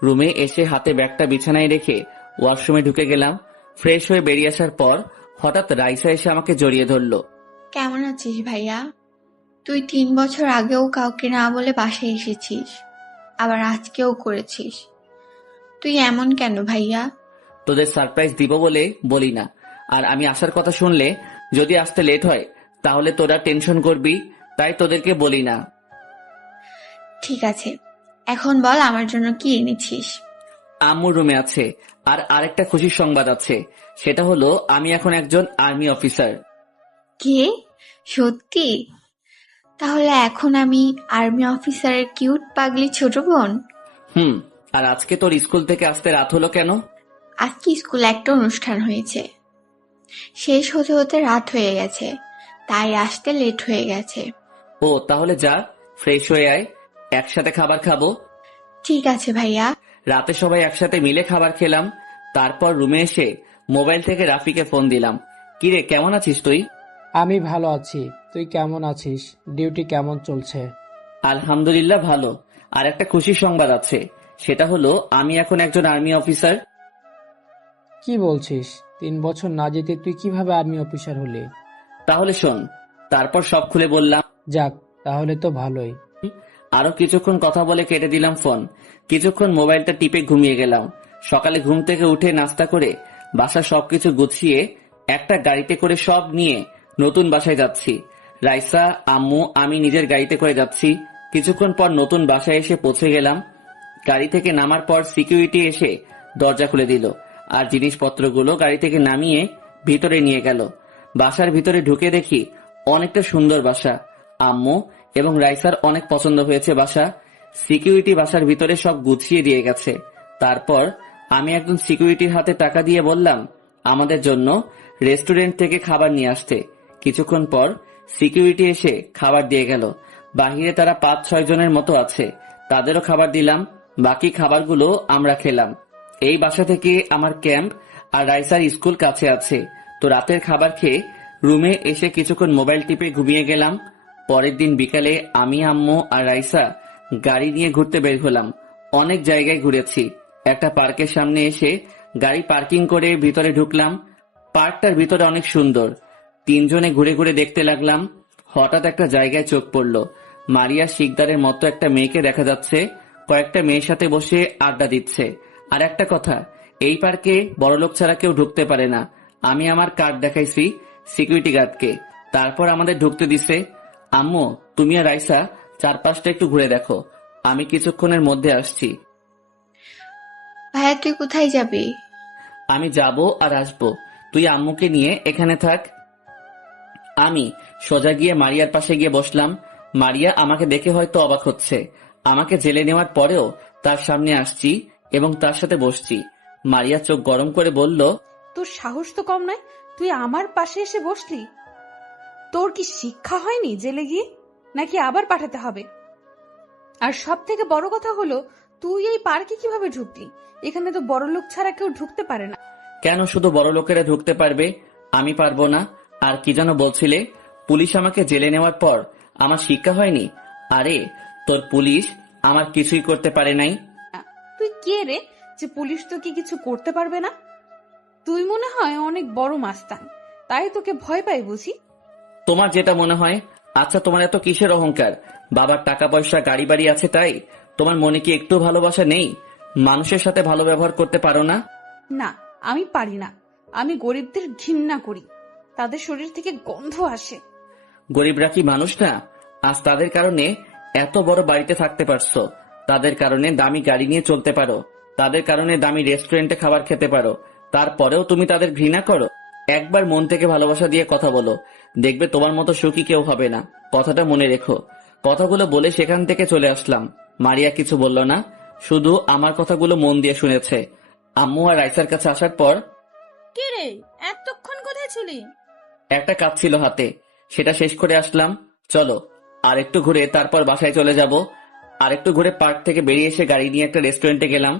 রুমে এসে হাতে ব্যাগটা বিছানায় রেখে ওয়াশরুমে ঢুকে গেলাম। ফ্রেশ হয়ে বেরিয়ে আসার পর হঠাৎ রাইসা এসে আমাকে জড়িয়ে ধরলো। কেমন আছিস ভাইয়া? তুই 3 বছর আগেও কাউকে না বলে বাসায় এসেছিস, আবার আজকেও করেছিস। তুই এমন কেন ভাইয়া? তোদের সারপ্রাইজ দিব বলে বলি না, আর আমি আসার কথা শুনলে যদি আসতে লেট হয় তাহলে তোরা টেনশন করবি, তাই তোদেরকে বলি না। ঠিক আছে, এখন বল আমার জন্য কি এনেছিস? আম্মুর রুমে আছে। আর আরেকটা খুশির সংবাদ আছে, সেটা হলো আমি এখন একজন আর্মি অফিসার। কে? সত্যি? তাহলে এখন আমি আর্মি অফিসারের কিউট পাগলি ছোট বোন? আর আজকে তোর স্কুল থেকে আসতে রাত হলো কেন? আজকে স্কুলে একটা অনুষ্ঠান হয়েছে, শেষ হতে হতে রাত হয়ে গেছে, তাই আসতে লেট হয়ে গেছে। ও, তাহলে যা, ফ্রেশ হয়ে আয়, একসাথে খাবার খাবো। ঠিক আছে ভাইয়া। রাতে সবাই একসাথে মিলে খাবার খেলাম। তারপর রুমে এসে মোবাইল থেকে রাফিকে ফোন দিলাম। কিরে, কেমন আছিস তুই? আমি ভালো আছি, তুই কেমন আছিস? ডিউটি কেমন চলছে? আলহামদুলিল্লাহ ভালো। আর একটা খুশির সংবাদ আছে, সেটা হলো আমি এখন একজন আর্মি অফিসার। কি বলছিস? 3 বছর না যেতে তুই কিভাবে আর্মি অফিসার হলি? তাহলে শোন, তারপর সব খুলে বললাম। যাক, তাহলে তো ভালোই। আরো কিছুক্ষণ কথা বলে কেটে দিলাম ফোন। কিছুক্ষণ মোবাইলটা টিপে ঘুমিয়ে গেলাম। সকালে ঘুম থেকে উঠে নাস্তা করে বাসার সবকিছু গুছিয়ে একটা গাড়িতে করে সব নিয়ে নতুন বাসায় যাচ্ছি। রাইসা, আম্মু, আমি নিজের গাড়িতে করে যাচ্ছি। কিছুক্ষণ পর নতুন বাসায় এসে পৌঁছে গেলাম। গাড়ি থেকে নামার পর সিকিউরিটি এসে দরজা খুলে দিল আর জিনিসপত্রগুলো গাড়ি থেকে নামিয়ে ভিতরে নিয়ে গেল। বাসার ভিতরে ঢুকে দেখি অনেকটা সুন্দর বাসা। আম্মু এবং রাইসার অনেক পছন্দ হয়েছে বাসা। সিকিউরিটি বাসার ভিতরে সব গুছিয়ে দিয়ে গেছে। তারপর আমি একজন সিকিউরিটির হাতে টাকা দিয়ে বললাম আমাদের জন্য রেস্টুরেন্ট থেকে খাবার নিয়ে আসতে। কিছুক্ষণ পর সিকিউরিটি এসে খাবার দিয়ে গেল। বাহিরে তারা 5-6 জনের মতো আছে, তাদেরও খাবার দিলাম। বাকি খাবারগুলো আমরা খেলাম। এই বাসা থেকে আমার ক্যাম্প আর রাইসার স্কুল কাছে আছে। তো রাতের খাবার খেয়ে রুমে এসে কিছুক্ষণ মোবাইল টিপে ঘুমিয়ে গেলাম। পরের দিন বিকালে আমি, আম্মু আর রাইসা গাড়ি নিয়ে ঘুরতে বের হলাম। অনেক জায়গায় ঘুরেছি। একটা পার্কের সামনে এসে গাড়ি পার্কিং করে ভিতরে ঢুকলাম। পার্কটার ভিতরে অনেক সুন্দর। 3 জনে ঘুরে ঘুরে দেখতে লাগলাম। হঠাৎ একটা জায়গায় চোখ পড়লো। মারিয়া শিকদারের মতো একটা মেয়েকে দেখা যাচ্ছে, কয়েকটা মেয়ের সাথে বসে আড্ডা দিচ্ছে। আর একটা কথা, এই পার্কে বড়লোক ছাড়া কেউ ঢুকতে পারে না। আমি আমার কার্ড দেখাইছি সিকিউরিটি গার্ডকে, তারপর আমাদের ঢুকতে দিছে। আম্মু, তুমি আর রাইসা চারপাশটা একটু ঘুরে দেখো, আমি কিছুক্ষণের মধ্যে আসছি। ভাইয়া তুই কোথায় যাবি? আমি যাব আর আসবো, তুই আম্মুকে নিয়ে এখানে থাক। আমি সোজা গিয়ে মারিয়ার পাশে গিয়ে বসলাম। মারিয়া আমাকে দেখে হয়তো অবাক হচ্ছে। আমাকে জেলে নেওয়ার পরেও তার সামনে আসছি এবং তার সাথে বসছি। মারিয়া চোখ গরম করে বলল, তোর সাহস তো কম নয়, তুই আমার পাশে এসে বসলি। তোর কি শিক্ষা হয়নি জেলে গিয়ে, নাকি আবার পাঠাতে হবে? আর সব থেকে বড় কথা হলো, তুই এই পার্কে কিভাবে ঢুকলি? এখানে তো বড় লোক ছাড়া কেউ ঢুকতে পারে না। কেন শুধু বড় লোকেরা ঢুকতে পারবে, আমি পারবো না? আর কি যেন বলছিলে, পুলিশ আমাকে জেলে নেওয়ার পর আমার শিক্ষা হয়নি? আরে তোর পুলিশ আমার কিছুই করতে পারে নাই। তুই কে রে যে পুলিশ তোকে কিছু করতে পারবে না? তুই মনে হয় অনেক বড় মাস্তান, তাই তোকে ভয় পাই বুঝি। তোমার যেটা মনে হয়। আচ্ছা, তোমার এত কিসের অহংকার? বাবার টাকা পয়সা গাড়ি বাড়ি আছে তাই? তোমার মনে কি একটু ভালোবাসা নেই? মানুষের সাথে ভালো ব্যবহার করতে পারো না? না, আমি পারি না। আমি গরিবদের ঘৃণা করি, তাদের শরীর থেকে গন্ধ আসে। গরিবরা কি মানুষ না? আজ তাদের কারণে এত বড় বাড়িতে থাকতে পারছো, তাদের কারণে দামি গাড়ি নিয়ে চলতে পারো, তাদের কারণে দামি রেস্টুরেন্টে খাবার খেতে পারো, তারপরেও তুমি তাদের ঘৃণা করো। একবার মন থেকে ভালোবাসা দিয়ে কথা বলো, দেখবে তোমার মতো সুখী কেউ হবে না। কথাটা মনে রেখো। কথাগুলো বলে সেখান থেকে চলে আসলাম। মারিয়া কিছু বলল না, শুধু আমার কথাগুলো মন দিয়ে শুনেছে। আম্মু আর রাইসার কাছে আসার পর, কে রে, এতক্ষণ কোথায় ছিলি? একটা কাজ ছিল হাতে, সেটা শেষ করে আসলাম। চলো আর একটু ঘুরে তারপর বাসায় চলে যাব। আর একটু ঘুরে পার্ক থেকে বেরিয়ে এসে গাড়ি নিয়ে একটা রেস্টুরেন্টে গেলাম।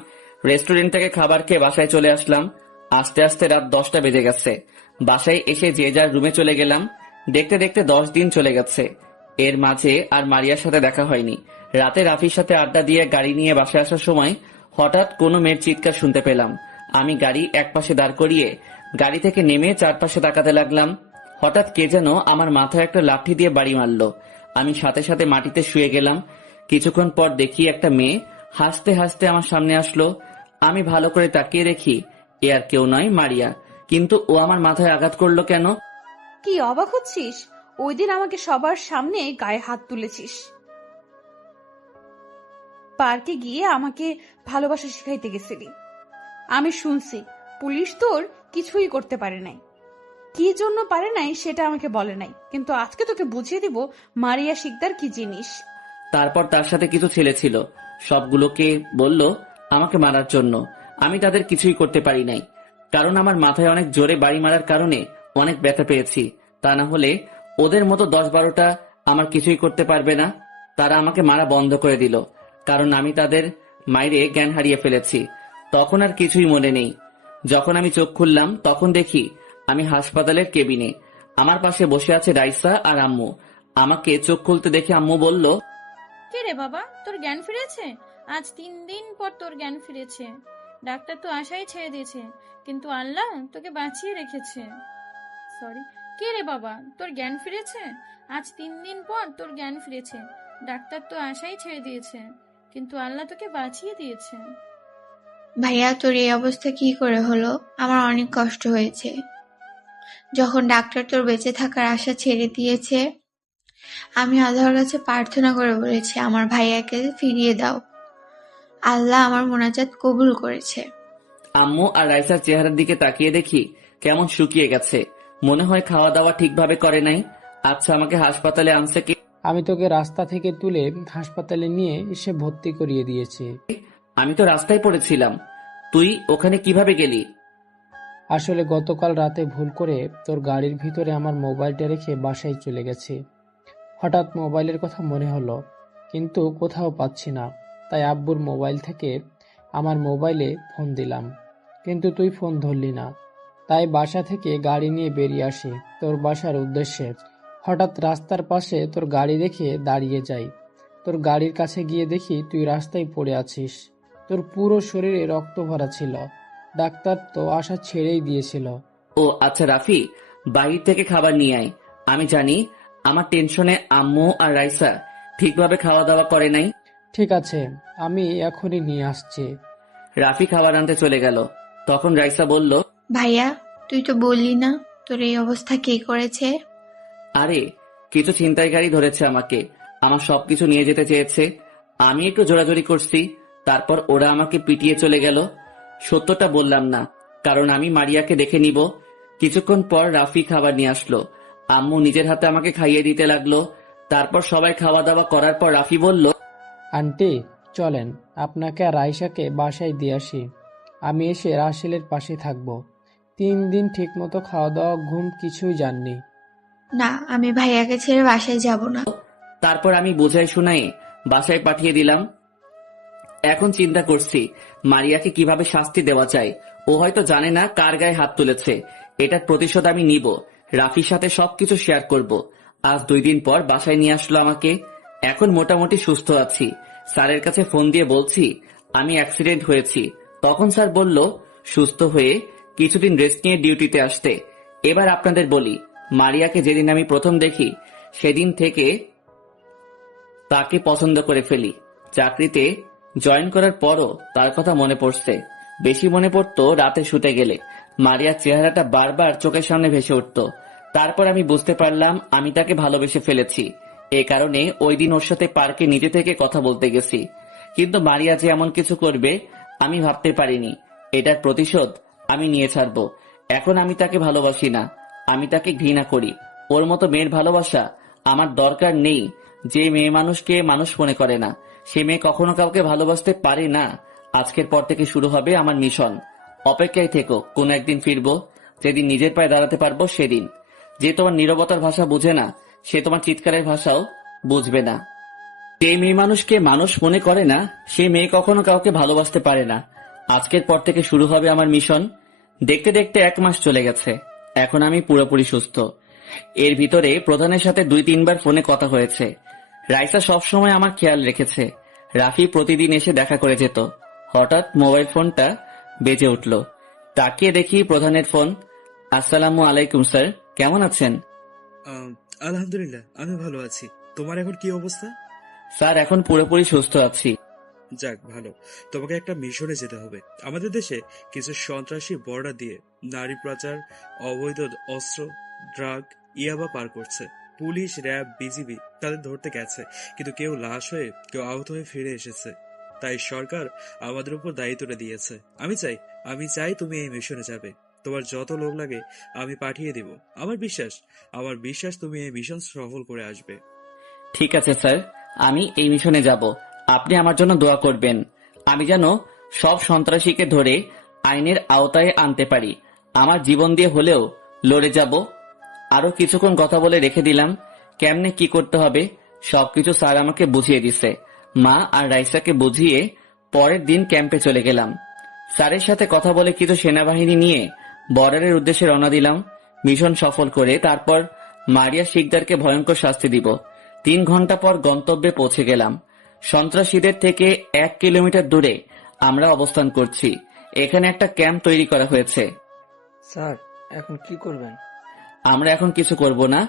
রেস্টুরেন্ট থেকে খাবার খেয়ে বাসায় চলে আসলাম। আস্তে আস্তে রাত 10টা বেজে গেছে। বাসায় এসে যে যার রুমে চলে গেলাম। দেখতে দেখতে 10 দিন চলে গেছে। এর মাঝে আর মারিয়ার সাথে দেখা হয়নি। রাতে রাফির সাথে আড্ডা দিয়ে গাড়ি নিয়ে বাসায় আসার সময় হঠাৎ কোনো মেয়ের চিৎকার শুনতে পেলাম। আমি গাড়ি একপাশে দাঁড় করিয়ে গাড়ি থেকে নেমে চারপাশে তাকাতে লাগলাম। হঠাৎ কে যেন আমার মাথায় একটা লাঠি দিয়ে বাড়ি মারলো। আমি সাথে সাথে মাটিতে শুয়ে গেলাম। কিছুক্ষণ পর দেখি একটা মেয়ে হাসতে হাসতে আমার সামনে আসলো। আমি ভালো করে তাকিয়ে দেখি এ আর কেউ নয়, মারিয়া। কিন্তু ও আমার মাথায় আঘাত করলো কেন? কি অবাক হচ্ছিস? ওই দিন আমাকে সবার সামনে গায়ে হাত তুলেছিস। পার্কে গিয়ে আমাকে ভালোবাসা শিখাইতে গেছিলি। আমি শুনছি পুলিশ তোর কিছুই করতে পারে নাই। কি জন্য পারে নাই সেটা আমাকে বলে নাই, কিন্তু আজকে তোকে বুঝিয়ে দিব মারিয়া শিকদার কি জিনিস। তারপর তার সাথে কিছু ছেলে ছিল, সবগুলোকে বলল আমাকে মারার জন্য। আমি তাদের কিছুই করতে পারি নাই, কারণ আমার মাথায় অনেক জোরে বাড়ি মারার কারণে অনেক ব্যথা পেয়েছি। তা না হলে ওদের মতো 10-12টা আমার কিছুই করতে পারবে না। তারা আমাকে মারা বন্ধ করে দিল, কারণ আমি তাদের মাইরে জ্ঞান হারিয়ে ফেলেছি। তখন আর কিছুই মনে নেই। যখন আমি চোখ খুললাম তখন দেখি আমি হাসপাতালের কেবিনে। আমার পাশে বসে আছে রাইসা আর আম্মু। আমাকে চোখ খুলতে দেখে আম্মু বলল, কে রে বাবা, তোর জ্ঞান ফিরেছে? আজ 3 দিন পর তোর জ্ঞান ফিরেছে। ডাক্তার তো আশাই ছেড়ে দিয়েছে, কিন্তু আল্লাহ তোকে বাঁচিয়ে রেখেছে। সরি। কে রে বাবা, তোর জ্ঞান ফিরেছে? আজ 3 দিন পর তোর জ্ঞান ফিরেছে। ডাক্তার তো আশাই ছেড়ে দিয়েছে, কিন্তু আল্লাহ তোকে বাঁচিয়ে দিয়েছে। ভাইয়া, তোর এই অবস্থা কি করে হলো? আমার অনেক কষ্ট হয়েছে। যখন ডাক্তার তোর বেঁচে থাকার আশা ছেড়ে দিয়েছে, আমি আল্লাহর কাছে প্রার্থনা করে বলেছি আমার ভাইয়াকে ফিরিয়ে দাও। আল্লাহ আমার মোনাজাত কবুল করেছে। আম্মু আর রাইসার চেহারার দিকে তাকিয়ে দেখি কেমন শুকিয়ে গেছে। মনে হয় খাওয়া দাওয়া ঠিকভাবে করে নাই। আচ্ছা, আমাকে হাসপাতালে আনছে কে? আমি তোকে রাস্তা থেকে তুলে হাসপাতালে নিয়ে এসে ভর্তি করিয়ে দিয়েছি। আমি তো রাস্তায় পড়েছিলাম। তুই ওখানে কিভাবে গেলি? আসলে গতকাল রাতে ভুল করে তোর গাড়ির ভিতরে আমার মোবাইলটা রেখে বাসায় চলে গেছি। হঠাৎ মোবাইলের কথা মনে হলো, কিন্তু কোথাও পাচ্ছি না। তাই আব্বুর মোবাইল থেকে আমার মোবাইলে ফোন দিলাম, কিন্তু তুই ফোন ধরলি না। তাই বাসা থেকে গাড়ি নিয়ে বেরিয়ে আসি তোর বাসার উদ্দেশ্যে। হঠাৎ রাস্তার পাশে তোর গাড়ি দেখে দাঁড়িয়ে যাই। তোর গাড়ির কাছে গিয়ে দেখি তুই রাস্তায় পড়ে আছিস। তোর পুরো শরীরে রক্ত ভরা ছিল। ডাক্তার তো আশা ছেড়েই দিয়েছিল। ও আচ্ছা রাফি, বাইরে থেকে খাবার নিয়ে আয়। আমি জানি আমার টেনশনে আম্মু আর রাইসা ঠিকভাবে খাওয়া দাওয়া করে নাই। ঠিক আছে, আমি এখনই নিয়ে আসছি। রাফি খাবার আনতে চলে গেল। তখন রাইসা বলল, ভাইয়া, তুই তো বললি না তোর এই অবস্থা কে করেছে? আরে কিছু ছিনতাইকারী ধরেছে আমাকে। আমার সবকিছু নিয়ে যেতে চেয়েছে। আমি একটু জোরাজোরি করছি, তারপর ওরা আমাকে পিটিয়ে চলে গেল। সত্যটা বললাম না, কারণ আমি মারিয়াকে দেখে নিব। কিছুক্ষণ পর রাফি খাবার নিয়ে আসলো। আম্মু নিজের হাতে আমাকে খাইয়ে দিতে লাগলো। তারপর সবাই খাওয়া দাওয়া করার পর রাফি বলল, আন্টি চলেন, আপনাকে আর আয়শাকে বাসায় দিয়ে আসি। আমি এসে রাসেলের পাশে থাকবো। 3 দিন ঠিকমতো খাওয়া দাওয়া ঘুম কিছুই যাননি। না, আমি ভাইয়াকে ছেড়ে বাসায় যাব না। তারপর আমি বোঝাই শোনাই বাসায় পাঠিয়ে দিলাম। এখন চিন্তা করছি মারিয়াকে কিভাবে শাস্তি দেওয়া যায়। ও হয়তো জানে না কার গায়ে হাত তুলেছে। এটার প্রতিশোধ আমি নিব। রাফির সাথে সবকিছু শেয়ার করব। আজ 2 দিন পর বাসায় নিয়ে আসলো আমাকে। এখন মোটামুটি সুস্থ আছি। স্যারের কাছে ফোন দিয়ে বলছি আমি অ্যাক্সিডেন্ট হয়েছি। তখন স্যার বলল সুস্থ হয়ে কিছুদিন রেস্ট নিয়ে ডিউটিতে আসতে। এবার আপনাদের বলি, মারিয়াকে যেদিন আমি প্রথম দেখি সেদিন থেকে তাকে পছন্দ করে ফেলি। চাকরিতে জয়েন করার পরও তার কথা মনে পড়ছে। বেশি মনে পড়তো রাতে শুতে গেলে। মারিয়ার চেহারাটা বারবার চোখের সামনে ভেসে উঠত। তারপর আমি বুঝতে পারলাম আমি তাকে ভালোবেসে ফেলেছি। এ কারণে ওই দিন ওর সাথে পার্কে নিজে থেকে কথা বলতে গেছি। কিন্তু মারিয়া যে এমন কিছু করবে আমি ভাবতে পারিনি। এটার প্রতিশোধ আমি নিয়ে ছাড়বো। এখন আমি তাকে ভালোবাসি না, আমি তাকে ঘৃণা করি। ওর মতো মেয়ের ভালোবাসা আমার দরকার নেই। যে মেয়ে মানুষকে মানুষ মনে করে না, সে মেয়ে কখনো কাউকে ভালোবাসতে পারে না। আজকের পর থেকে শুরু হবে আমার মিশন। অপেক্ষায় থেকো, কোন একদিন ফিরবো, যেদিন নিজের পায়ে দাঁড়াতে পারবো সেদিন। যে তোমার নীরবতার ভাষা বুঝে না, সে তোমার চিৎকারের ভাষাও বুঝবে না। যে মেয়ে মানুষকে মানুষ মনে করে না, সে মেয়ে কখনো কাউকে ভালোবাসতে পারে না। আজকের পর থেকে শুরু হবে আমার মিশন। দেখতে দেখতে 1 মাস চলে গেছে। এখন আমি পুরোপুরি সুস্থ। এর ভিতরে প্রধানের সাথে 2-3 বার ফোনে কথা হয়েছে। রাইসা সবসময় আমার খেয়াল রেখেছে। রাফি প্রতিদিন এসে দেখা করে যেত। হঠাৎ মোবাইল ফোনটা বেজে উঠল। তাকিয়ে দেখি প্রধানের ফোন। আসসালামু আলাইকুম স্যার, কেমন আছেন? আলহামদুলিল্লাহ, আমি ভালো আছি। তোমার এখন কি অবস্থা? স্যার এখন পুরোপুরি সুস্থ আছি। যাক, ভালো। তোমাকে একটা মিশনে যেতে হবে। আমাদের দেশে কিছু সন্ত্রাসী বর্ডার দিয়ে নারী পাচার, অবৈধ অস্ত্র, ড্রাগ, ইয়াবা পার করছে। পুলিশ, র্যাব, বিজিবি তাদের ধরতে গেছে, কিন্তু কেউ লাশ হয়ে, কেউ আহত হয়ে ফিরে এসেছে। তাই সরকার আমাদের উপর দায়িত্বটা দিয়েছে। আমি চাই তুমি এই মিশনে যাবে। তোমার যত লোক লাগে আমি পাঠিয়ে দিব। আমার বিশ্বাস তুমি এই মিশন সফল করে আসবে। ঠিক আছে স্যার, আমি এই মিশনে যাব। আপনি আমার জন্য দোয়া করবেন। আমি যেন সব সন্ত্রাসীকে ধরে আইনের আওতায় আনতে পারি। আমার জীবন দিয়ে হলেও লড়ে যাব। আরো কিছুক্ষণ কথা বলে রেখে দিলাম। কেমনে কি করতে হবে সবকিছু স্যার আমাকে বুঝিয়ে দিছে। মা আর রাইসাকে বুঝিয়ে পরের দিন ক্যাম্পে চলে গেলাম। স্যারের সাথে কথা বলে কিছু সেনাবাহিনী নিয়ে বর্ডারের উদ্দেশ্যে রওনা দিলাম। মিশন সফল করে তারপর মারিয়া শিকদারকে ভয়ঙ্কর শাস্তি দিব। 3 ঘন্টা পর গন্তব্যে পৌঁছে গেলাম। সন্ত্রাসীদের থেকে 1 কিলোমিটার দূরে আমরা অবস্থান করছি। এখানে একটা ক্যাম্প তৈরি করা হয়েছে। স্যার, এখন কি করবেন? আমরা এখন কিছু করব না।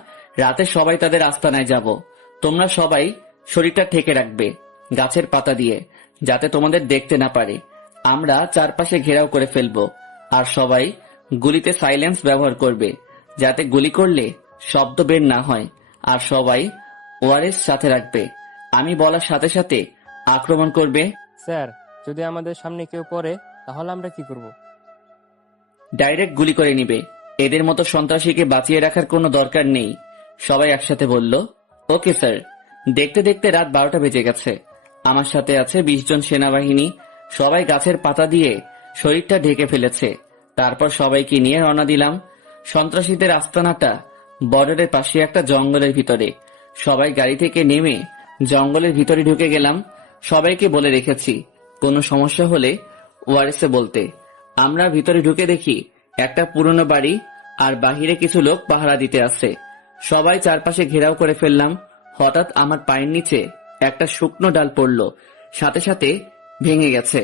রাতে সবাই তাদের আস্তানায় যাব। তোমরা সবাই শরীরটা ঢেকে রাখবে গাছের পাতা দিয়ে, যাতে তোমাদের দেখতে না পারে। আমরা চারপাশে ঘেরাও করে ফেলবো। আর সবাই গুলিতে সাইলেন্স ব্যবহার করবে, যাতে গুলি করলে শব্দ বের না হয়। আর সবাই ওআরএস সাথে রাখবে। আমি বলার সাথে সাথে আক্রমণ করবে। স্যার, যদি আমাদের সামনে কেউ পড়ে তাহলে আমরা কি করব? ডাইরেক্ট গুলি করে নিবে। এদের মতো সন্ত্রাসীকে বাঁচিয়ে রাখার কোনো দরকার নেই। সবাই একসাথে বলল, ওকে স্যার। দেখতে দেখতে রাত 12টা বেজে গেছে। আমার সাথে আছে 20 জন সেনাবাহিনী। সবাই গাছের পাতা দিয়ে শরীরটা ঢেকে ফেলেছে। তারপর সবাইকে নিয়ে রওনা দিলাম। সন্ত্রাসীদের আস্তানাটা বর্ডারের পাশে একটা জঙ্গলের ভিতরে। সবাই গাড়ি থেকে নেমে জঙ্গলের ভিতরে ঢুকে গেলাম। সবাইকে বলে রেখেছি কোনো সমস্যা হলে ওআরএসে বলতে। আমরা ভিতরে ঢুকে দেখি একটা পুরনো বাড়ি, আর বাহিরে কিছু লোক পাহারা দিতে আসছে। সবাই চারপাশে ঘেরাও করে ফেললাম। হঠাৎ আমার পায়ের নিচে একটা শুকনো ডাল পড়ল, সাথে সাথে ভেঙে গেছে।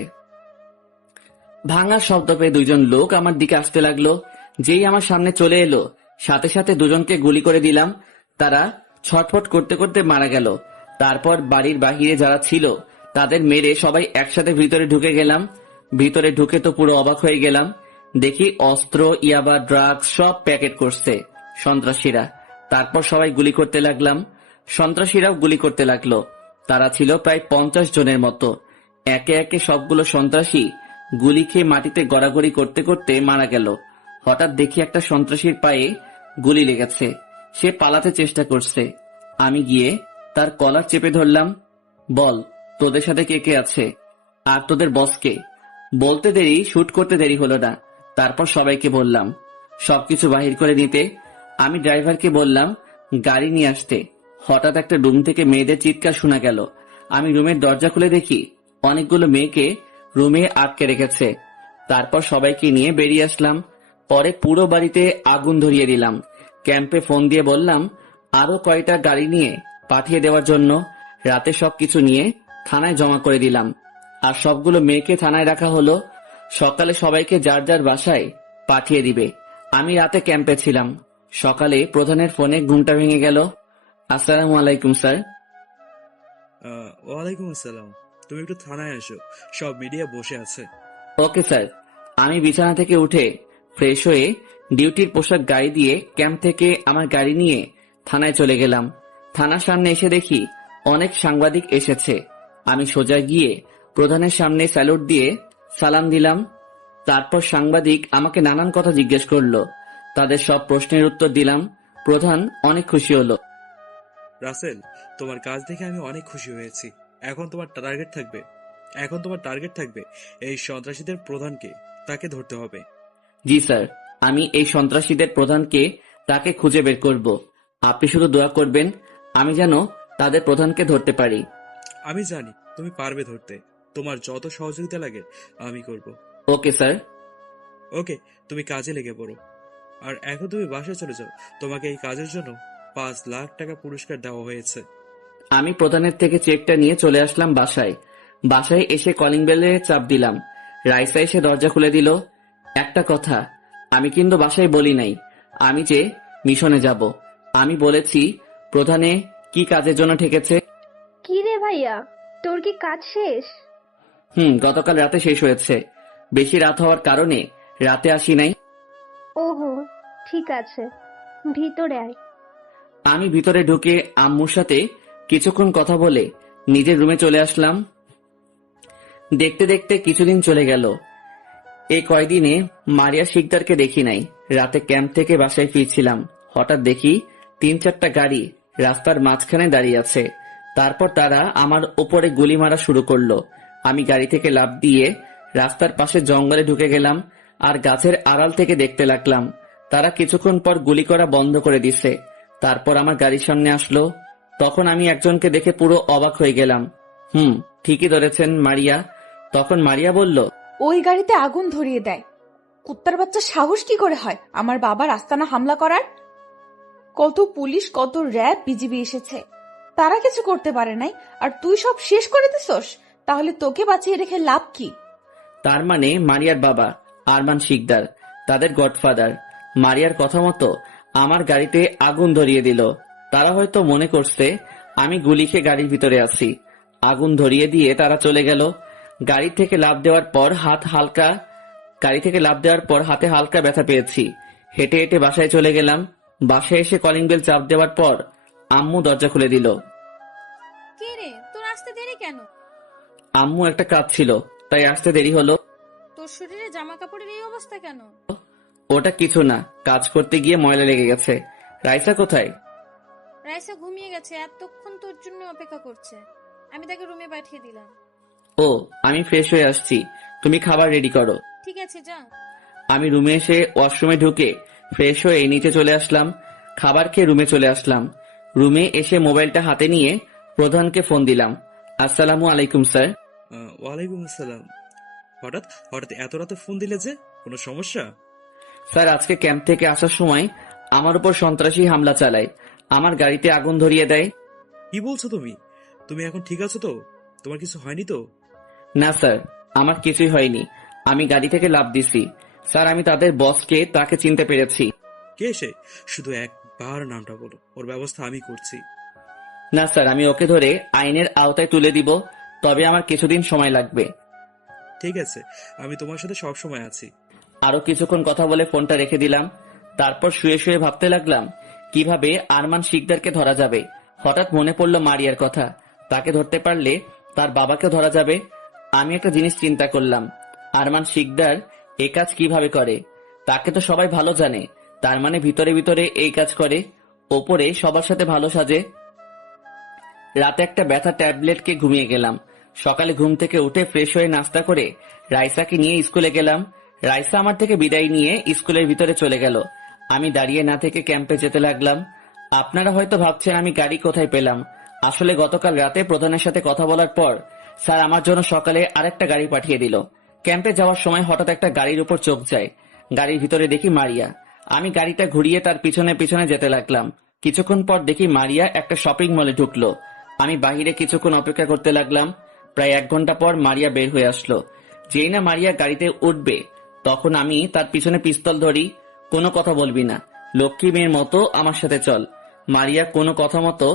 ভাঙার শব্দ পেয়ে 2 জন লোক আমার দিকে আসতে লাগলো। যেই আমার সামনে চলে এলো, সাথে সাথে 2 জনকে গুলি করে দিলাম। তারা ছটফট করতে করতে মারা গেল। তারপর বাড়ির বাহিরে যারা ছিল তাদের মেরে সবাই একসাথে ভিতরে ঢুকে গেলাম। ভিতরে ঢুকে তো পুরো অবাক হয়ে গেলাম। দেখি অস্ত্র, ইয়াবা, ড্রাগস সব প্যাকেট করছে সন্ত্রাসীরা। তারপর সবাই গুলি করতে লাগলাম। সন্ত্রাসীরাও গুলি করতে লাগলো। তারা ছিল প্রায় 50 জনের মতো। একে একে সবগুলো সন্ত্রাসী গুলি খেয়ে মাটিতে গড়াগড়ি করতে করতে মারা গেল। হঠাৎ দেখি একটা সন্ত্রাসীর পায়ে গুলি লেগেছে। সে পালাতে চেষ্টা করছে। আমি গিয়ে তার কলার চেপে ধরলাম। বল, তোদের সাথে কে কে আছে, আর তোদের বসকে? বলতে দেরি, শুট করতে দেরি হলো না। তারপর সবাইকে বললাম সবকিছু বাহির করে নিতে। আমি ড্রাইভারকে বললাম গাড়ি নিয়ে আসতে। হঠাৎ একটা রুম থেকে মেয়েদের চিৎকার শোনা গেল। আমি রুমের দরজা খুলে দেখি অনেকগুলো মেয়েকে রুমে আটকে রেখেছে। তারপর সবাইকে নিয়ে বেরিয়ে আসলাম। পরে পুরো বাড়িতে আগুন ধরিয়ে দিলাম। ক্যাম্পে ফোন দিয়ে বললাম আরো কয়টা গাড়ি নিয়ে পাঠিয়ে দেওয়ার জন্য। রাতে সবকিছু নিয়ে থানায় জমা করে দিলাম। আর সবগুলো মেয়েকে থানায় রাখা হলো, সকালে সবাইকে যার যার বাসায় পাঠিয়ে দিবে। আমি রাতে ক্যাম্পে ছিলাম। সকালে প্রধানের ফোনে ঘুমটা ভেঙে গেল। আসসালামু আলাইকুম স্যার। ওয়ালাইকুম আসসালাম। তুমি একটু থানায় আসো, সব মিডিয়া বসে আছে। Okay sir. আমি বিছানা থেকে উঠে ফ্রেশ হয়ে ডিউটির পোশাক গায়ে দিয়ে ক্যাম্প থেকে আমার গাড়ি নিয়ে থানায় চলে গেলাম। থানার সামনে এসে দেখি অনেক সাংবাদিক এসেছে। আমি সোজা গিয়ে প্রধানের সামনে স্যালুট দিয়ে সালাম দিলাম। তারপর সাংবাদিক আমাকে নানান কথা জিজ্ঞেস করলো। তাদের সব প্রশ্নের উত্তর দিলাম। প্রধান অনেক খুশি হলো। রাসেল, তোমার কাজ দেখে আমি অনেক খুশি হয়েছি। এখন তোমার টার্গেট থাকবে এই সন্ত্রাসীদের প্রধানকে, তাকে ধরতে হবে। জি স্যার, আমি এই সন্ত্রাসীদের প্রধানকে তাকে খুঁজে বের করব। আপনি শুধু দোয়া করবেন আমি যেন তাদের প্রধানকে ধরতে পারি। আমি জানি তুমি পারবে ধরতে। তোমার যত সহযোগিতা লাগে আমি করব। Okay sir. ওকে, তুমি কাজে লেগে পড়ো। আর এখন তুমি বাসায় চলে যাও। তোমাকে এই কাজের জন্য 5 লাখ টাকা পুরস্কার দেওয়া হয়েছে। আমি প্রধানের থেকে চেকটা নিয়ে চলে আসলাম বাসায়। বাসায় এসে কলিং বেলে চাপ দিলাম। রাইসা এসে দরজা খুলে দিল। একটা কথা আমি কিন্তু বাসায় বলি নাই আমি যে মিশনে যাব। আমি বলেছি প্রধানে কি কাজের জন্য ঠেকেছে। কি রে ভাইয়া, তোর কি কাজ শেষ? গতকাল রাতে শেষ হয়েছে। বেশি রাত হওয়ার কারণে রাতে আসি নাই। ওহো, ঠিক আছে, ভিতরে আয়। আমি ভিতরে ঢুকে আম্মুর সাথে কিছুক্ষণ কথা বলে নিজের রুমে চলে আসলাম। দেখতে দেখতে কিছুদিন চলে গেল। এই কয়দিনে মারিয়া শিকদারকে দেখি নাই। রাতে ক্যাম্প থেকে বাসায় ফিরছিলাম, হঠাৎ দেখি 3-4টা গাড়ি রাস্তার মাঝখানে দাঁড়িয়ে আছে। তারপর তারা আমার ওপরে গুলি মারা শুরু করলো। আমি গাড়ি থেকে লাফ দিয়ে রাস্তার পাশে জঙ্গলে ঢুকে গেলাম আর গাছের আড়াল থেকে দেখতে লাগলাম। তারা কিছুক্ষণ পর গুলি করা বন্ধ করে দিছে। তারপর আমার গাড়ির সামনে আসলো। তখন আমি একজনকে দেখে পুরো অবাক হয়ে গেলাম। ঠিকই ধরেছেন, মারিয়া। তখন মারিয়া বলল, ওই গাড়িতে আগুন ধরিয়ে দেয়। কুত্তার বাচ্চা সাহস কি করে হয় আমার বাবার আস্তানা হামলা করার? কত পুলিশ, কত র্যাব, বিজিবি এসেছে, তারা কিছু করতে পারে নাই, আর তুই সব শেষ করে দিছস। তাহলে তোকে বাঁচিয়ে রেখে লাভ কি? তার মানে মারিয়ার বাবা আরমান শিকদার তাদের গডফাদার। মারিয়ার কথা মতো আমার গাড়িতে আগুন ধরিয়ে দিল। তারা হয়তো মনে করছে আমি গুলি খেয়ে গাড়ির ভিতরে আছি। আগুন ধরিয়ে দিয়ে তারা চলে গেল। গাড়ি থেকে লাফ দেওয়ার পর হাতে হালকা ব্যথা পেয়েছি। হেঁটে হেঁটে বাসায় চলে গেলাম। বাসায় এসে কলিং বেল চাপ দেওয়ার পর আম্মু দরজা খুলে দিল। কে রে, তোর আসতে দেরি কেন? আম্মু একটা কাজ ছিল, তাই আসতে দেরি হলো। তোর শরীরে জামা কাপড়ের এই অবস্থা কেন? ওটা কিছু না, কাজ করতে গিয়ে ময়লা লেগে গেছে। রাইসা কোথায়? রাইসা ঘুমিয়ে গেছে, এতক্ষণ তোর জন্য অপেক্ষা করছে। আমি তাকে রুমে পাঠিয়ে দিলাম। ও, আমি ফ্রেশ হয়ে আসছি, তুমি খাবার রেডি করো। ঠিক আছে, যা। আমি রুমে এসে ওয়াশরুমে ঢুকে ফ্রেশ হয়ে নিচে চলে আসলাম। খাবার খেয়ে রুমে চলে আসলাম। রুমে এসে মোবাইলটা হাতে নিয়ে প্রধানকে ফোন দিলাম। আসসালামু আলাইকুম স্যার। ওয়ালাইকুম আসসালাম। হঠাৎ হঠাৎ এত রাতে ফোন দিলে যে, কোনো সমস্যা? স্যার, আজকে ক্যাম্প থেকে আসার সময় আমার উপর সন্ত্রাসী হামলা চালায়, আমার গাড়িতে আগুন ধরিয়ে দেয়। কি বলছো তুমি? তুমি এখন ঠিক আছো তো? তোমার কিছু হয়নি তো? না স্যার, আমার কিছুই হয়নি। আমি গাড়ি থেকে লাফ দিছি। স্যার, আমি তাদের বসকে তাকে চিনতে পেরেছি। কে সে? শুধু একবার নামটা বলো, ওর ব্যবস্থা আমি করছি। না স্যার, আমি ওকে ধরে আইনের আওতায় তুলে দিব, তবে আমার কিছুদিন সময় লাগবে। ঠিক আছে, আমি তোমার সাথে সব সময় আছি। আরো কিছুক্ষণ কথা বলে ফোনটা রেখে দিলাম। তারপর শুয়ে শুয়ে ভাবতে লাগলাম কিভাবে আরমান শিকদারকে ধরা যাবে। হঠাৎ মনে পড়ল মারিয়ার কথা। তাকে ধরতে পারলে তার বাবাকে ধরা যাবে। আমি একটা জিনিস চিন্তা করলাম, আরমান শিকদার এই কাজ কিভাবে করে। তাকে তো সবাই ভালো জানে, তার মানে ভিতরে ভিতরে এই কাজ করে, ওপরে সবার সাথে ভালো সাজে। রাতে একটা ব্যথা ট্যাবলেটকে ঘুমিয়ে গেলাম। সকালে ঘুম থেকে উঠে ফ্রেশ হয়ে নাস্তা করে রাইসাকে নিয়ে স্কুলে গেলাম। রাইসা আমার থেকে বিদায় নিয়ে স্কুলের ভিতরে চলে গেল। আমি দাঁড়িয়ে না থেকে ক্যাম্পে যেতে লাগলাম। আপনারা হয়তো ভাবছেন আমি গাড়ি কোথায় পেলাম। আসলে গতকাল রাতে প্রধানের সাথে কথা বলার পর স্যার আমার জন্য সকালে আরেকটা গাড়ি পাঠিয়ে দিল। ক্যাম্পে যাওয়ার সময় হঠাৎ একটা গাড়ির উপর চোখ যায়। গাড়ির ভিতরে দেখি মারিয়া। আমি গাড়িটা ঘুরিয়ে তার পিছনে পিছনে যেতে লাগলাম। কিছুক্ষণ পর দেখি মারিয়া একটা শপিং মলে ঢুকলো। আমি বাহিরে কিছুক্ষণ অপেক্ষা করতে লাগলাম। প্রায় 1 ঘন্টা পর মারিয়া বের হয়ে আসলো। যেই না মারিয়া গাড়িতে উঠবে তখন আমি তার পিছনে পিস্তল ধরি। কোনো কথা বলবি না, লক্ষ্মী মেয়ের মতো আমার সাথে চল। মারিয়া কোনো কথা মতো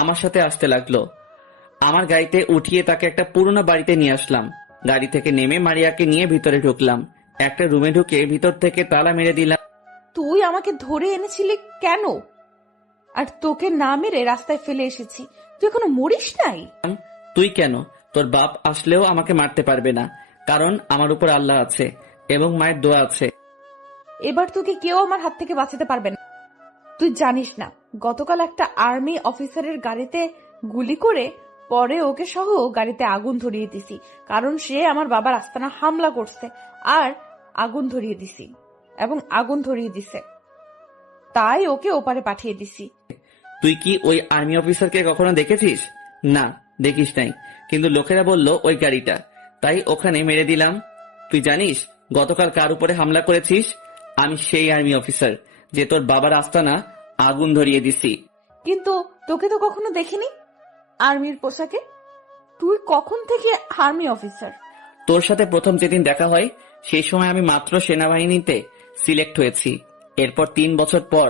আমার সাথে আসতে লাগলো। আমার গাড়িতে উঠিয়ে তাকে একটা পুরোনো বাড়িতে নিয়ে আসলাম। গাড়ি থেকে নেমে মারিয়াকে নিয়ে ভিতরে ঢুকলাম। একটা রুমে ঢুকে ভিতর থেকে তালা মেরে দিলাম। তুই আমাকে ধরে এনেছিলি কেন? আর তোকে না মেরে রাস্তায় ফেলে এসেছি, তুই এখনো মরিস নাই? তুই কেন? তোর বাপ আসলেও আমাকে মারতে পারবে না, কারণ আমার উপর আল্লাহ আছে এবং মায়ের দোয়া আছে। এবার তোকে কেউ আমার হাত থেকে বাঁচাতে পারবে না। তুই জানিস না, গতকাল একটা আর্মি অফিসারের গাড়িতে গুলি করে পরে ওকে সহ গাড়িতে আগুন ধরিয়ে দিছি, কারণ সে আমার বাবার আস্তানা হামলা করছে আর আগুন ধরিয়ে দিছি এবং আগুন ধরিয়ে দিছে, তাই ওকে ওপারে পাঠিয়ে দিছি। তুই কি ওই আর্মি অফিসারকে কখনো দেখেছিস? না, দেখিস নাই, কিন্তু লোকেরা বলল ওই গাড়িটা, তাই ওখানে মেরে দিলাম। তুই জানিস গতকাল কার উপরে হামলা করেছিস? আমি সেই আর্মি অফিসার যে তোর বাবার আস্তানা আগুন ধরিয়ে দিছি। কিন্তু তোকে তো কখনো দেখিনি আর্মির পোশাকে। তুই কখন থেকে আর্মি অফিসার? তোর সাথে প্রথম যেদিন দেখা হয় সেই সময় আমি মাত্র সেনাবাহিনীতে সিলেক্ট হয়েছি। এরপর 3 বছর পর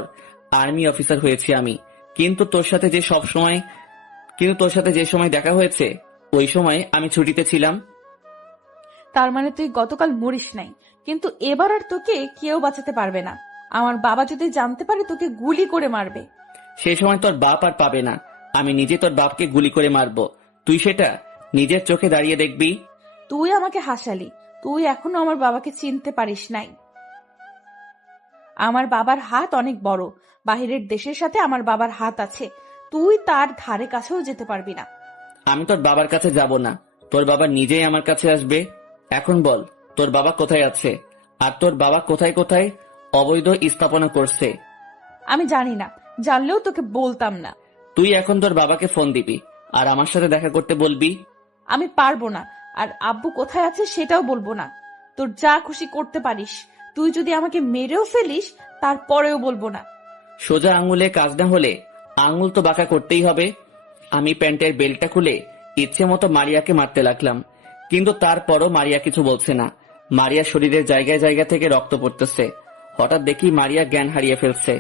আর্মি অফিসার হয়েছি আমি। কিন্তু তোর সাথে যে সময় দেখা হয়েছে ওই সময় আমি ছুটিতে ছিলাম। তার মানে তুই গতকাল মরিস নাই, কিন্তু এবার আর তোকে কেউ বাঁচাতে পারবে না। আমার বাবা যদি জানতে পারে তোকে গুলি করে মারবে। সেই সময় তোর বাপ আর পাবে না, আমি নিজে তোর বাপকে গুলি করে মারবো। তুই সেটা নিজের চোখে দাঁড়িয়ে দেখবি। তুই আমাকে হাসালি, তুই এখনো আমার বাবাকে চিনতে পারিস নাই। আমার বাবার হাত অনেক বড়, বাহিরের দেশের সাথে আমার বাবার হাত আছে, তুই তার ধারে কাছেও যেতে পারবি না। আমি তোর বাবার কাছে যাব না, তোর বাবা নিজেই আমার কাছে আসবে। এখন বল, তোর বাবা কোথায় আছে আর তোর বাবা কোথায় কোথায় অবৈধ স্থাপনা করছে? আমি জানি না, জানলেও তোকে বলতাম না। তুই এখন তোর বাবাকে ফোন দিবি আর আমার সাথে দেখা করতে বলবি। আমি পারবো না, আর আব্বু কোথায় আছে সেটাও বলবো না। তোর যা খুশি করতে পারিস, তুই যদি আমাকে মেরেও ফেলিস তারপরেও বলবো না। সোজা আঙুলে কাজ না হলে আঙুল তো বাঁকা করতেই হবে। আমি প্যান্টের বেল্টটা খুলে ইচ্ছে মতো মারিয়াকে মারতে লাগলাম, কিন্তু তারপরও মারিয়া কিছু বলছে না। মারিয়ার শরীরের জায়গায় জায়গা থেকে রক্ত পড়তেছে। হঠাৎ দেখি মারিয়া জ্ঞান হারিয়ে ফেলছে।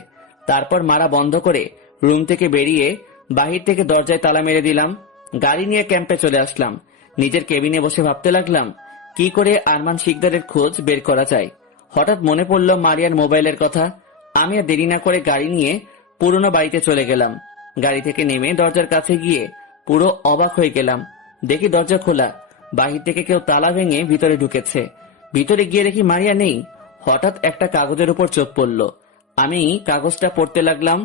তারপর মারা বন্ধ করে রুম থেকে বেরিয়ে বাহির থেকে দরজায় তালা মেরে দিলাম। গাড়ি নিয়ে ক্যাম্পে চলে আসলাম। নিজের কেবিনে বসে ভাবতে লাগলাম কি করে আরমান শিকদারের খোঁজ বের করা যায়। হঠাৎ মনে পড়ল মারিয়ার মোবাইলের কথা। আমি আর দেরি না করে গাড়ি নিয়ে পুরনো বাড়িতে চলে গেলাম। গাড়ি থেকে নেমে দরজার কাছে গিয়ে পুরো অবাক হয়ে গেলাম। দেখি দরজা খোলা, বাহির থেকে কেউ তালা ভেঙে ভিতরে ঢুকেছে। ভিতরে গিয়ে দেখি মারিয়া নেই। হঠাৎ একটা কাগজের উপর চোখ পড়ল। আমি কাগজটা পড়তে লাগলাম।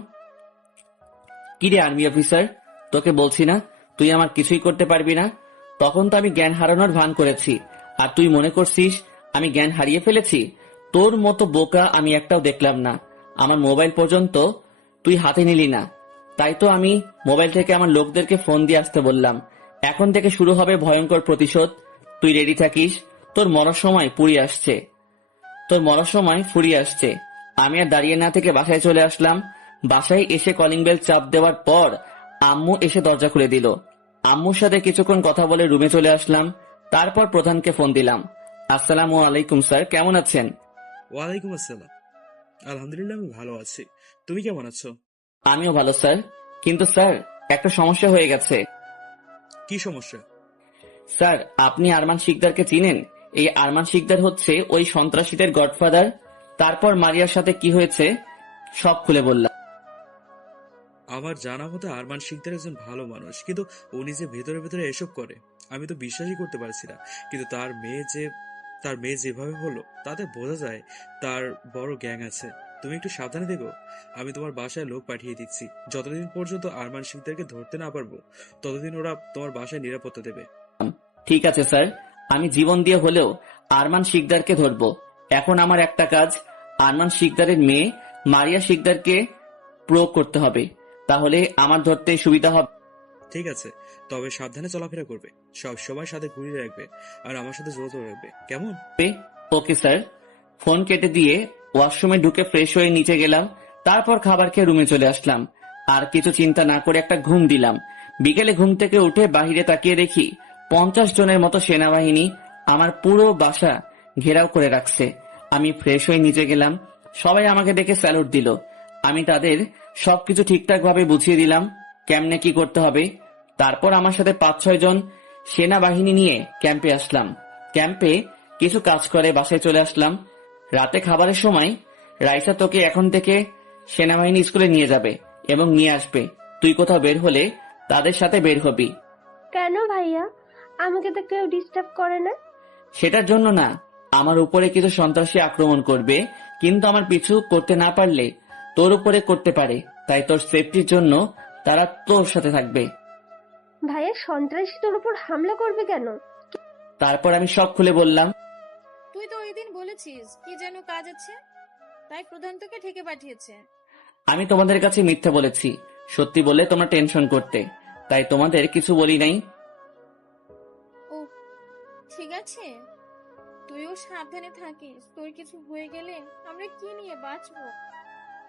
কিরে আর্মি অফিসার, তোকে বলছি না তুই আমার কিছুই করতে পারবি না? তখন তো আমি জ্ঞান হারানোর ভান করেছি, আর তুই মনে করছিস আমি জ্ঞান হারিয়ে ফেলেছি? তোর মতো বোকা আমি একটাও দেখলাম না। আমার মোবাইল পর্যন্ত তুই হাতে নিলি না, তাই তো আমি মোবাইল থেকে আমার লোকদেরকে ফোন দিয়ে আসতে বললাম। এখন থেকে শুরু হবে ভয়ঙ্কর প্রতিশোধ। তুই রেডি থাকিস, তোর মরার সময় ফুরিয়ে আসছে। আমি আর দাঁড়িয়ে না থেকে বাসায় চলে আসলাম। বাসায় এসে কলিং বেল চাপ দেওয়ার পর আম্মু এসে দরজা খুলে দিল। আম্মুর সাথে কিছুক্ষণ কথা বলে রুমে চলে আসলাম। তারপর প্রধানকে ফোন দিলাম। আসসালামু আলাইকুম স্যার, কেমন আছেন? ওয়ালাইকুম আসসালাম। আলহামদুলিল্লাহ, আমি ভালো আছি। তুমি কেমন আছো? আমিও ভালো স্যার, কিন্তু স্যার একটা সমস্যা হয়ে গেছে। কি সমস্যা? স্যার, আপনি আরমান শিকদারকে চিনেন? এই আরমান শিকদার হচ্ছে ওই সন্ত্রাসীদের গডফাদার। তারপর মারিয়ার সাথে কি হয়েছে সব খুলে বললাম। আমার জানা মতো আরমান শিকদার একজন ভালো মানুষ, কিন্তু উনি যে ভেতরে ভেতরে এসব করে আমি তো বিশ্বাসই করতে পারছি না। কিন্তু তার মেয়ে যেভাবে হলো তাতে বোঝা যায় তার বড় গ্যাং আছে। তুমি একটু সাবধানে দেখো। আমি তোমার বাসায় লোক পাঠিয়ে দিচ্ছি। যতদিন পর্যন্ত আরমান শিকদারকে ধরতে না পারবো ততদিন ওরা তোমার বাসায় নিরাপত্তা দেবে। ঠিক আছে স্যার, আমি জীবন দিয়ে হলেও আরমান শিকদারকে ধরবো। এখন আমার একটা কাজ, আরমান শিকদারের মেয়ে মারিয়া শিকদারকে প্রয়োগ করতে হবে, তাহলে আমার ধরতে সুবিধা হবে। ঠিক আছে, তবে সাবধানে চলাফেরা করবে, সব সময় সাথে ঘুরিয়ে রাখবে, আর আমার সাথে যোগাযোগ রাখবে, কেমন? Okay sir. ফোন কেটে দিয়ে ওয়াশরুমে ঢুকে ফ্রেশ হয়ে নিচে গেলাম। তারপর খাবার খেয়ে রুমে চলে আসলাম। আর কিছু চিন্তা না করে একটা ঘুম দিলাম। বিকেলে ঘুম থেকে উঠে বাহিরে তাকিয়ে দেখি 50 জনের মতো সেনাবাহিনী আমার পুরো বাসা ঘেরাও করে রাখছে। আমি ফ্রেশ হয়ে নিচে গেলাম। সবাই আমাকে দেখে স্যালুট দিল। আমি তাদের সবকিছু ঠিকঠাক ভাবে বুঝিয়ে দিলাম কেমনে কি করতে হবে। তারপর আমার সাথে 5-6 জন সেনাবাহিনী নিয়ে ক্যাম্পে আসলাম। ক্যাম্পে কিছু কাজ করে বাসায় চলে আসলাম। রাতে খাবারের সময় রাইসা তোকে এখন থেকে সেনাবাহিনী স্কুলে নিয়ে যাবে এবং নিয়ে আসবে। তুই কোথাও বের হলে তাদের সাথে বের হবি। কেন ভাইয়া? আমাকে তো কেউ ডিস্টার্ব করে না। সেটার জন্য না, আমার উপরে কিছু সন্ত্রাসী আক্রমণ করবে, কিন্তু আমার পিছু করতে না পারলে তোর উপরে করতে পারে। তাই তোর সেফটির জন্য তারা তোর সাথে থাকবে। ভাইয়া, সন্ত্রাসী তোর উপর হামলা করবে কেন? তারপর আমি সব খুলে বললাম। তুই তো ওই দিন বলেছিস কি যেন কাজ আছে, তাই প্রধান তোকে ঠেকে পাঠিয়েছে। আমি তোমাদের কাছে মিথ্যা বলেছি, সত্যি বলে তোমরা টেনশন করতে, তাই তোমাদের কিছু বলি নাই। ও ঠিক আছে, তুইও সাবধানে থাকিস। তোর কিছু হয়ে গেলে আমরা কি নিয়ে বাঁচবো?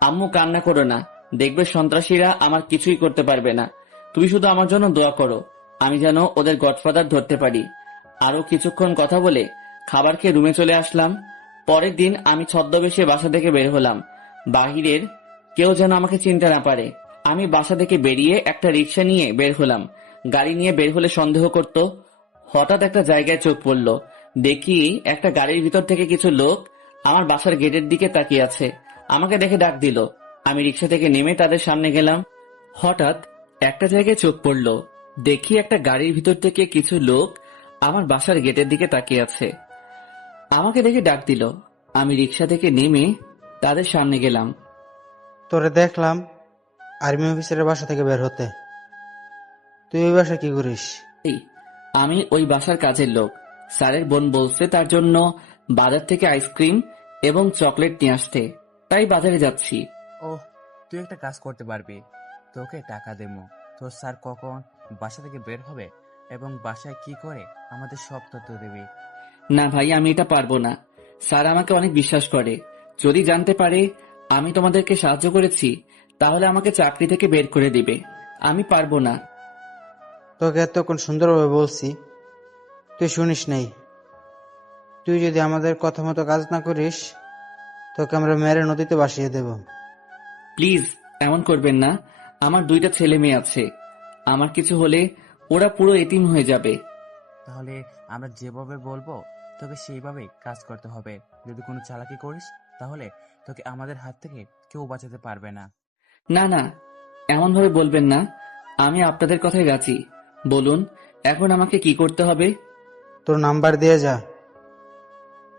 আম্মু কান্না করো না, দেখবে সন্ত্রাসীরা আমার কিছুই করতে পারবে না। তুমি শুধু আমার জন্য দোয়া করো, আমি যেন ওদের গডফাদার ধরতে পারি। আরো কিছুক্ষণ কথা বলে খাবার খেয়ে রুমে চলে আসলাম। পরের দিন আমি ছদ্মবেশে বাসা থেকে বের হলাম, বাহিরের কেউ যেন আমাকে চিনতে না পারে। আমি বাসা থেকে বেরিয়ে একটা রিক্সা নিয়ে বের হলাম। গাড়ি নিয়ে বের হলে সন্দেহ করত। হঠাৎ একটা জায়গায় চোখ পড়ল, দেখি একটা গাড়ির ভিতর থেকে কিছু লোক আমার বাসার গেটের দিকে তাকিয়ে আছে। আমাকে দেখে ডাক দিল। আমি রিক্সা থেকে নেমে তাদের সামনে গেলাম। হঠাৎ একটা জায়গায় চোখ পড়ল, দেখি একটা গাড়ির ভিতর থেকে কিছু লোক আমার বাসার গেটের দিকে তাকিয়ে আছে। আমাকে দেখে ডাক দিল। আমি রিক্সা থেকে নেমে তাদের সামনে গেলাম। তোরে দেখলাম আর্মি অফিসারের বাসা থেকে বের হতে। তুই ওই বাসা কি করিস? আমি ওই বাসার কাজের লোক। স্যারের বোন বলছে তার জন্য বাজার থেকে আইসক্রিম এবং চকলেট নিয়ে আসতে, তাই বাজারে যাচ্ছি। ও, তুই একটা কাজ করতে পারবি, তোকে টাকা দেবো। তোর স্যার কখন বাসা থেকে বের হবে এবং বাসায় কি করে আমাদের সব তথ্য দেবি। না ভাই, আমি এটা পারবো না। স্যার আমাকে অনেক বিশ্বাস করে। যদি জানতে পারে আমি তোমাদেরকে সাহায্য করেছি, তাহলে আমাকে চাকরি থেকে বের করে দিবে। আমি পারবো না। তোকে এতক্ষণ সুন্দরভাবে বলছি, তুই শুনিস নাই। তুই যদি আমাদের কথা মতো কাজ না করিস, তোকে আমরা মেরে নদীতে ভাসিয়ে দেব। প্লিজ এমন করবেন না। আমার 2টা ছেলে মেয়ে আছে, আমার কিছু হলে ওরা পুরো এতিম হয়ে যাবে। তাহলে আমরা যেভাবে বলবো তোকে সেইভাবেই কাজ করতে হবে। যদি কোনো চালাকি করিস তাহলে তোকে আমাদের হাত থেকে কেউ বাঁচাতে পারবে না। না না, এমন ভাবে বলবেন না। আমি আপনাদের কথাই রাজি। বলুন এখন আমাকে কি করতে হবে? তোর নাম্বার দিয়ে যা,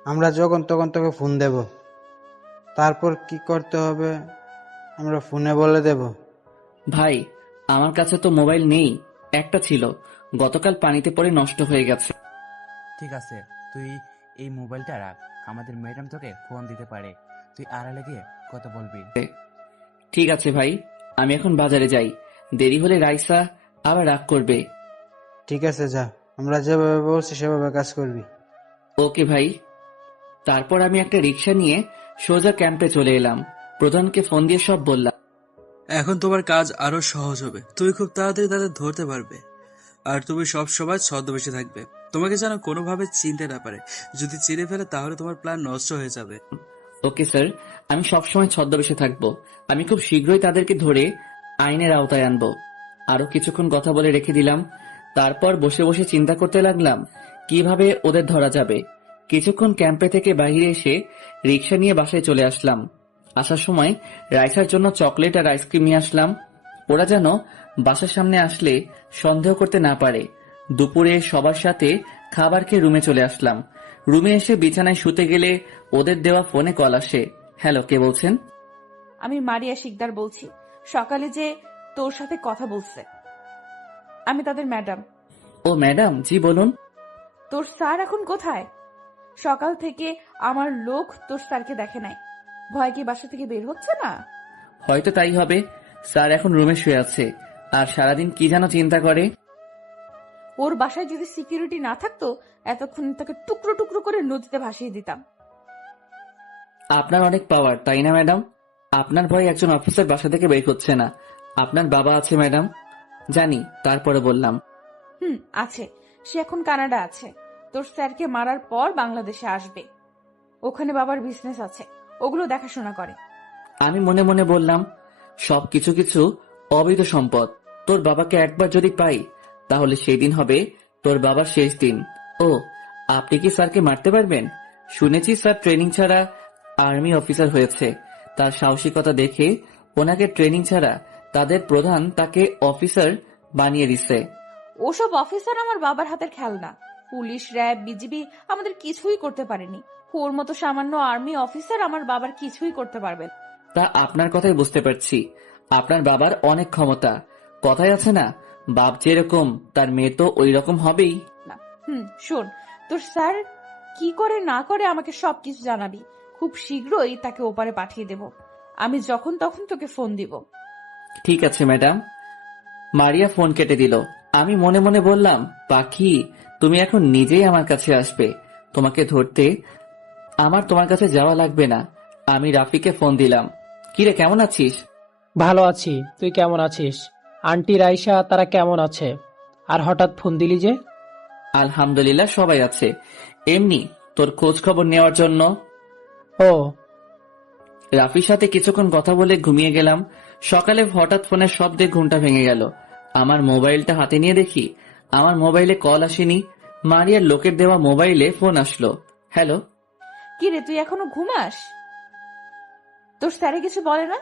আমরা যখন তখন তোকে ফোন দেব। তারপর কি করতে হবে আমরা ফোনে বলে দেব। ভাই, আমার কাছে তো মোবাইল নেই, একটা ছিল, গতকাল পানিতে পড়ে নষ্ট হয়ে গেছে। ঠিক আছে, তুই এই মোবাইলটা রাখ, আমাদের ম্যাডাম তোকে ফোন দিতে পারে, তুই আড়ালে গিয়ে কথা বলবি। ঠিক আছে ভাই, আমি এখন বাজারে যাই, দেরি হলে রাইসা আবার রাগ করবে। ঠিক আছে যা, আমরা যেভাবে বলছি সেভাবে কাজ করবি। ওকে ভাই। তারপর আমি একটা রিক্সা নিয়ে সোজা ক্যাম্পে চলে এলাম। প্রধানকে ফোন দিয়ে সব বললাম। এখন তোমার কাজ আরো সহজ হবে, তুমি খুব তাড়াতাড়ি তাদের ধরতে পারবে। আর তুমি সব সময় ছদ্মবেশে থাকবে, তোমাকে যেন কোনোভাবে চিনতে না পারে। যদি চিনে ফেলে তাহলে তোমার প্ল্যান নষ্ট হয়ে যাবে। ওকে স্যার, আমি সবসময় ছদ্মবেশে থাকবো। আমি খুব শীঘ্রই তাদেরকে ধরে আইনের আওতায় আনবো। আরো কিছুক্ষণ কথা বলে রেখে দিলাম। তারপর বসে বসে চিন্তা করতে লাগলাম কিভাবে ওদের ধরা যাবে। কিছুক্ষণ ক্যাম্পে থেকে বাইরে এসে রিক্সা নিয়ে বাসায় চলে আসলাম। আসার সময় রাইসার জন্য চকলেট আর আইসক্রিম নিয়ে আসলাম। ওরা যেন বাসার সামনে আসলে সন্দেহ করতে না পারে। দুপুরে সবার সাথে খাবার খেয়ে রুমে চলে আসলাম। রুমে এসে বিছানায় শুতে গেলে ওদের দেওয়া ফোনে কল আসে। হ্যালো, কে বলছেন? আমি মারিয়া শিকদার বলছি। সকালে যে তোর সাথে কথা বলছে, আমি তাদের ম্যাডাম। ও ম্যাডাম, জি বলুন। তোর স্যার এখন কোথায়? সকাল থেকে আমার লোক তোর স্যারকে দেখে নাই। ভয় কি বাসা থেকে বের হচ্ছে না? হয়তো তাই হবে। স্যার এখন রুমে শুয়ে আছে আর সারাদিন কি যেন চিন্তা করে। ওর বাসায় যদি সিকিউরিটি না থাকতো এতক্ষণ তাকে টুকরো টুকরো করে নদীতে ভাসিয়ে দিতাম। আপনার অনেক পাওয়ার, তাই না ম্যাডাম? আপনার ভয় একজন অফিসার বাসা থেকে বের হচ্ছে না। আপনার বাবা আছে ম্যাডাম, জানি, তারপরে বললাম, আছে। সে এখন কানাডা আছে। তোর স্যারকে মারার পর বাংলাদেশে আসবে। ওখানে বাবার বিজনেস আছে, ওগুলো দেখাশোনা করে। আমি মনে মনে বললাম, সব কিছু কিছু অবৈধ সম্পদ। তোর বাবাকে একবার যদি পাই তাহলে সেই দিন হবে তোর বাবার শেষ দিন। ও, আপনি কি স্যারকে মারতে পারবেন? শুনেছি স্যার ট্রেনিং ছাড়া আর্মি অফিসার হয়েছে। তার সাহসিকতা দেখে ওনাকে ট্রেনিং ছাড়া তাদের প্রধান তাকে অফিসার বানিয়ে দিচ্ছে। ওসব অফিসার আমার বাবার হাতের খেলনা। পুলিশ, র্যাব, বিজিবি আমাদের কিছুই করতে পারেনি। ওর মতো সামান্য আর্মি অফিসার আমার বাবার কিছুই করতে পারবে না। তা আপনার কথাই বুঝতে পারছি, আপনার বাবার অনেক ক্ষমতা। কথাই আছে না, বাপ যেরকম তার মেয়ে তো ওই রকম হবেই। শোন, তোর স্যার কি করে না করে আমাকে সবকিছু জানাবি। খুব শীঘ্রই তাকে ওপারে পাঠিয়ে দেব। আমি যখন তখন তোকে ফোন দিব। ঠিক আছে ম্যাডাম। মারিয়া ফোন কেটে দিল। আমি মনে মনে বললাম, পাখি, তুমি এখন নিজেই আমার কাছে আসবে। তোমাকে ধরতে আমার তোমার কাছে যাওয়া লাগবে না। আমি রাফিকে ফোন দিলাম। কিরে, কেমন আছিস? ভালো আছি, তুই কেমন আছিস? আন্টি রাইসা তারা কেমন আছে? আর হঠাৎ ফোন দিলি যে? আলহামদুলিল্লাহ, সবাই আছে। এমনি তোর খোঁজ খবর নেওয়ার জন্য। ও, রাফির সাথে কিছুক্ষণ কথা বলে ঘুমিয়ে গেলাম। সকালে হঠাৎ ফোনের শব্দে ঘুমটা ভেঙে গেল। আমার মোবাইলটা হাতে নিয়ে দেখি আমার মোবাইলে কল আসেনি, মারিয়ার লোকের দেওয়া মোবাইলে ফোন আসলো। হ্যালো। কি রে, তুই এখনো ঘুমাস? তোর স্যারে কিছু বলে না?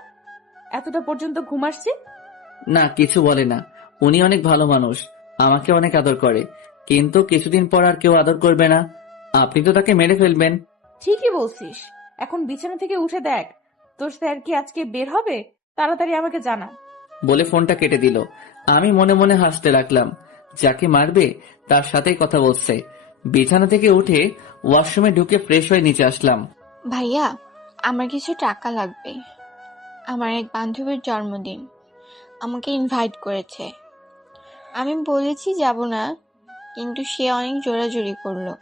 এতটা পর্যন্ত ঘুমাসছি? না, কিছু বলে না। উনি অনেক ভালো মানুষ, আমাকে অনেক আদর করে। কিন্তু কিছুদিন পর আর কেউ আদর করবে না। আপনি তো তাকে মেরে ফেলবেন। ঠিকই বলছিস। এখন বিছানা থেকে উঠে দেখ, তোর স্যার কি আজকে বের হবে? তাড়াতাড়ি আমাকে জানা। বলে ফোনটা কেটে দিল। আমি মনে মনে হাসতে লাগলাম, যাকে মারবে তার সাথেই কথা বলছে। বিছানা থেকে উঠে ওয়াশরুমে ঢুকে ফ্রেশ হয়ে নিচে আসলাম। ভাইয়া, আমার কিছু টাকা লাগবে। আমার এক বান্ধবীর জন্মদিন, আমাকে ইনভাইট করেছে। আমি বলেছি যাব না, কিন্তু সে অনেক জোরাজুরি করলো।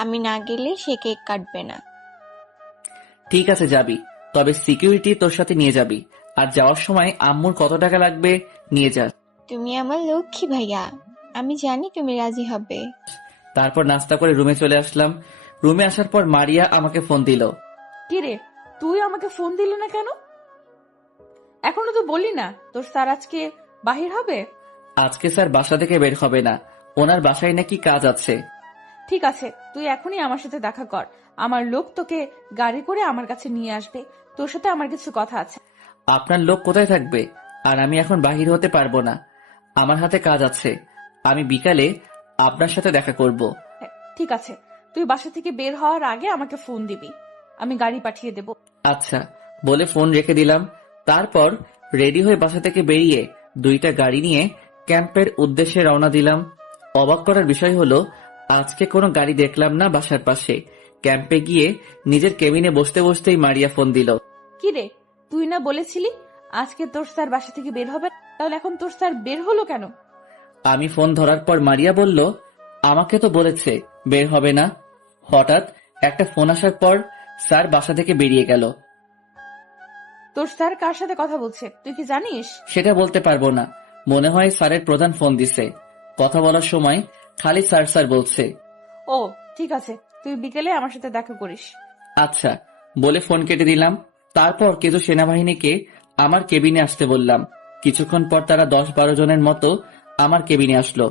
আমি না গেলে সে কেক কাটবে না। ঠিক আছে, যাবি, তবে সিকিউরিটি তোর সাথে নিয়ে যাবি। আর যাওয়ার সময় আম্মুর কত টাকা লাগবে নিয়ে যাস। তুমি আমার লক্ষ্মী ভাইয়া, আমি জানি তুমি রাজি হবে। তারপর নাস্তা করে রুমে চলে আসলাম। রুমে আসার পর মারিয়া আমাকে ফোন দিল। কি রে, তুই আমাকে ফোন দিলি না কেন? এখনো তো বললি না তোর স্যার আজকে বাহির হবে। আজকে স্যার বাসা থেকে বের হবে না, ওনার বাসায় নাকি কাজ আছে। ঠিক আছে, তুই এখনই আমার সাথে দেখা কর। আমার লোক তোকে গাড়ি করে আমার কাছে নিয়ে আসবে। তোর সাথে আমার কিছু কথা আছে। আপনার লোক কোথায় থাকবে? আর আমি এখন বাহির হতে পারবো না, আমার হাতে কাজ আছে। আমি বিকালে আপনার সাথে দেখা করব। ঠিক আছে, তুই বাসা থেকে বের হওয়ার আগে আমাকে ফোন দিবি, আমি গাড়ি পাঠিয়ে দেব। আচ্ছা, বলে ফোন রেখে দিলাম। তারপর রেডি হয়ে বাসা থেকে বেরিয়ে দুইটা গাড়ি নিয়ে ক্যাম্পের উদ্দেশ্যে রওনা দিলাম। অবাক করার বিষয় হলো, আজকে কোনো গাড়ি দেখলাম না বাসার পাশে। ক্যাম্পে গিয়ে নিজের কেবিনে বসতে বসতেই মারিয়া ফোন দিল। কি রে, তুই না বলেছিলি আজকে তোর স্যার বাসা থেকে বের হবে? তাহলে এখন তোর স্যার বের হলো কেন? আমি ফোন ধরার পর মারিয়া বলল, আমাকে তো বলেছে বের হবে না। হঠাৎ একটা ফোন আসার পর স্যার বাসা থেকে বেরিয়ে গেল। তোর স্যার কার সাথে কথা বলছে তুই কি জানিস? সেটা বলতে পারবো না, মনে হয় স্যারের প্রধান ফোন দিছে। কথা বলার সময় খালি স্যার স্যার বলছে। ও ঠিক আছে, তুই বিকেলে আমার সাথে দেখা করিস। আচ্ছা, বলে ফোন কেটে দিলাম। তারপর কিছু সেনাবাহিনীকে আমার কেবিনে আসতে বললাম। কিছুক্ষণ পর তারা 10-12 জনের মতো আমার কেবিনে আসলো।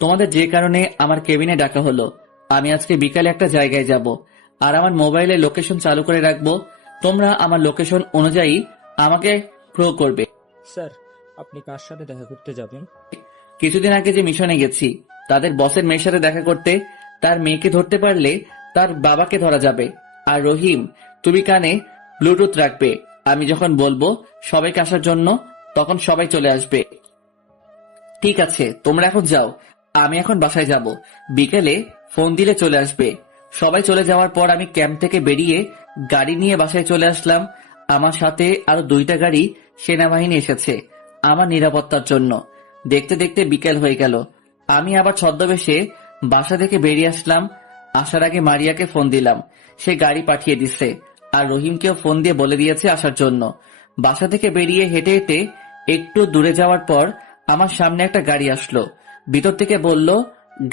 তোমাদের যে কারণে আমার কেবিনে ডাকা হলো, আমি আজকে বিকালে একটা জায়গায় যাব, আর আমার মোবাইলে লোকেশন চালু করে রাখবো। তোমরা আমার লোকেশন অনুযায়ী আমাকে প্রো করবে। স্যার, আপনি কার সাথে দেখা করতে যাবেন? কিছুদিন আগে যে মিশনে গেছি, তাদের বসের মেয়ের সাথে দেখা করতে। তার মেয়েকে ধরতে পারলে তার বাবাকে ধরা যাবে। আর রহিম, তুমি কানে ব্লুটুথ রাখবে। আমি যখন বলবো সবাইকে আসার জন্য, তখন সবাই চলে আসবে। ঠিক আছে, তোমরা এখন যাও, আমি এখন বাসায় যাব। বিকেলে ফোন দিলে চলে আসবে। সবাই চলে যাওয়ার পর আমি ক্যাম্প থেকে বেরিয়ে গাড়ি নিয়ে বাসায় চলে আসলাম। আমার সাথে আরো 2টা গাড়ি সেনাবাহিনী এসেছে আমার নিরাপত্তার জন্য। দেখতে দেখতে বিকেল হয়ে গেল। আমি আবার ছদ্মবেশে বাসা থেকে বেরিয়ে আসলাম। আসার আগে মারিয়াকে ফোন দিলাম, সে গাড়ি পাঠিয়ে দিচ্ছে। আর রহিমকেও ফোন দিয়ে বলে দিয়েছে আসার জন্য। বাসা থেকে বেরিয়ে হেঁটে হেঁটে একটু দূরে যাওয়ার পর আমার সামনে একটা গাড়ি আসলো। ভিতর থেকে বলল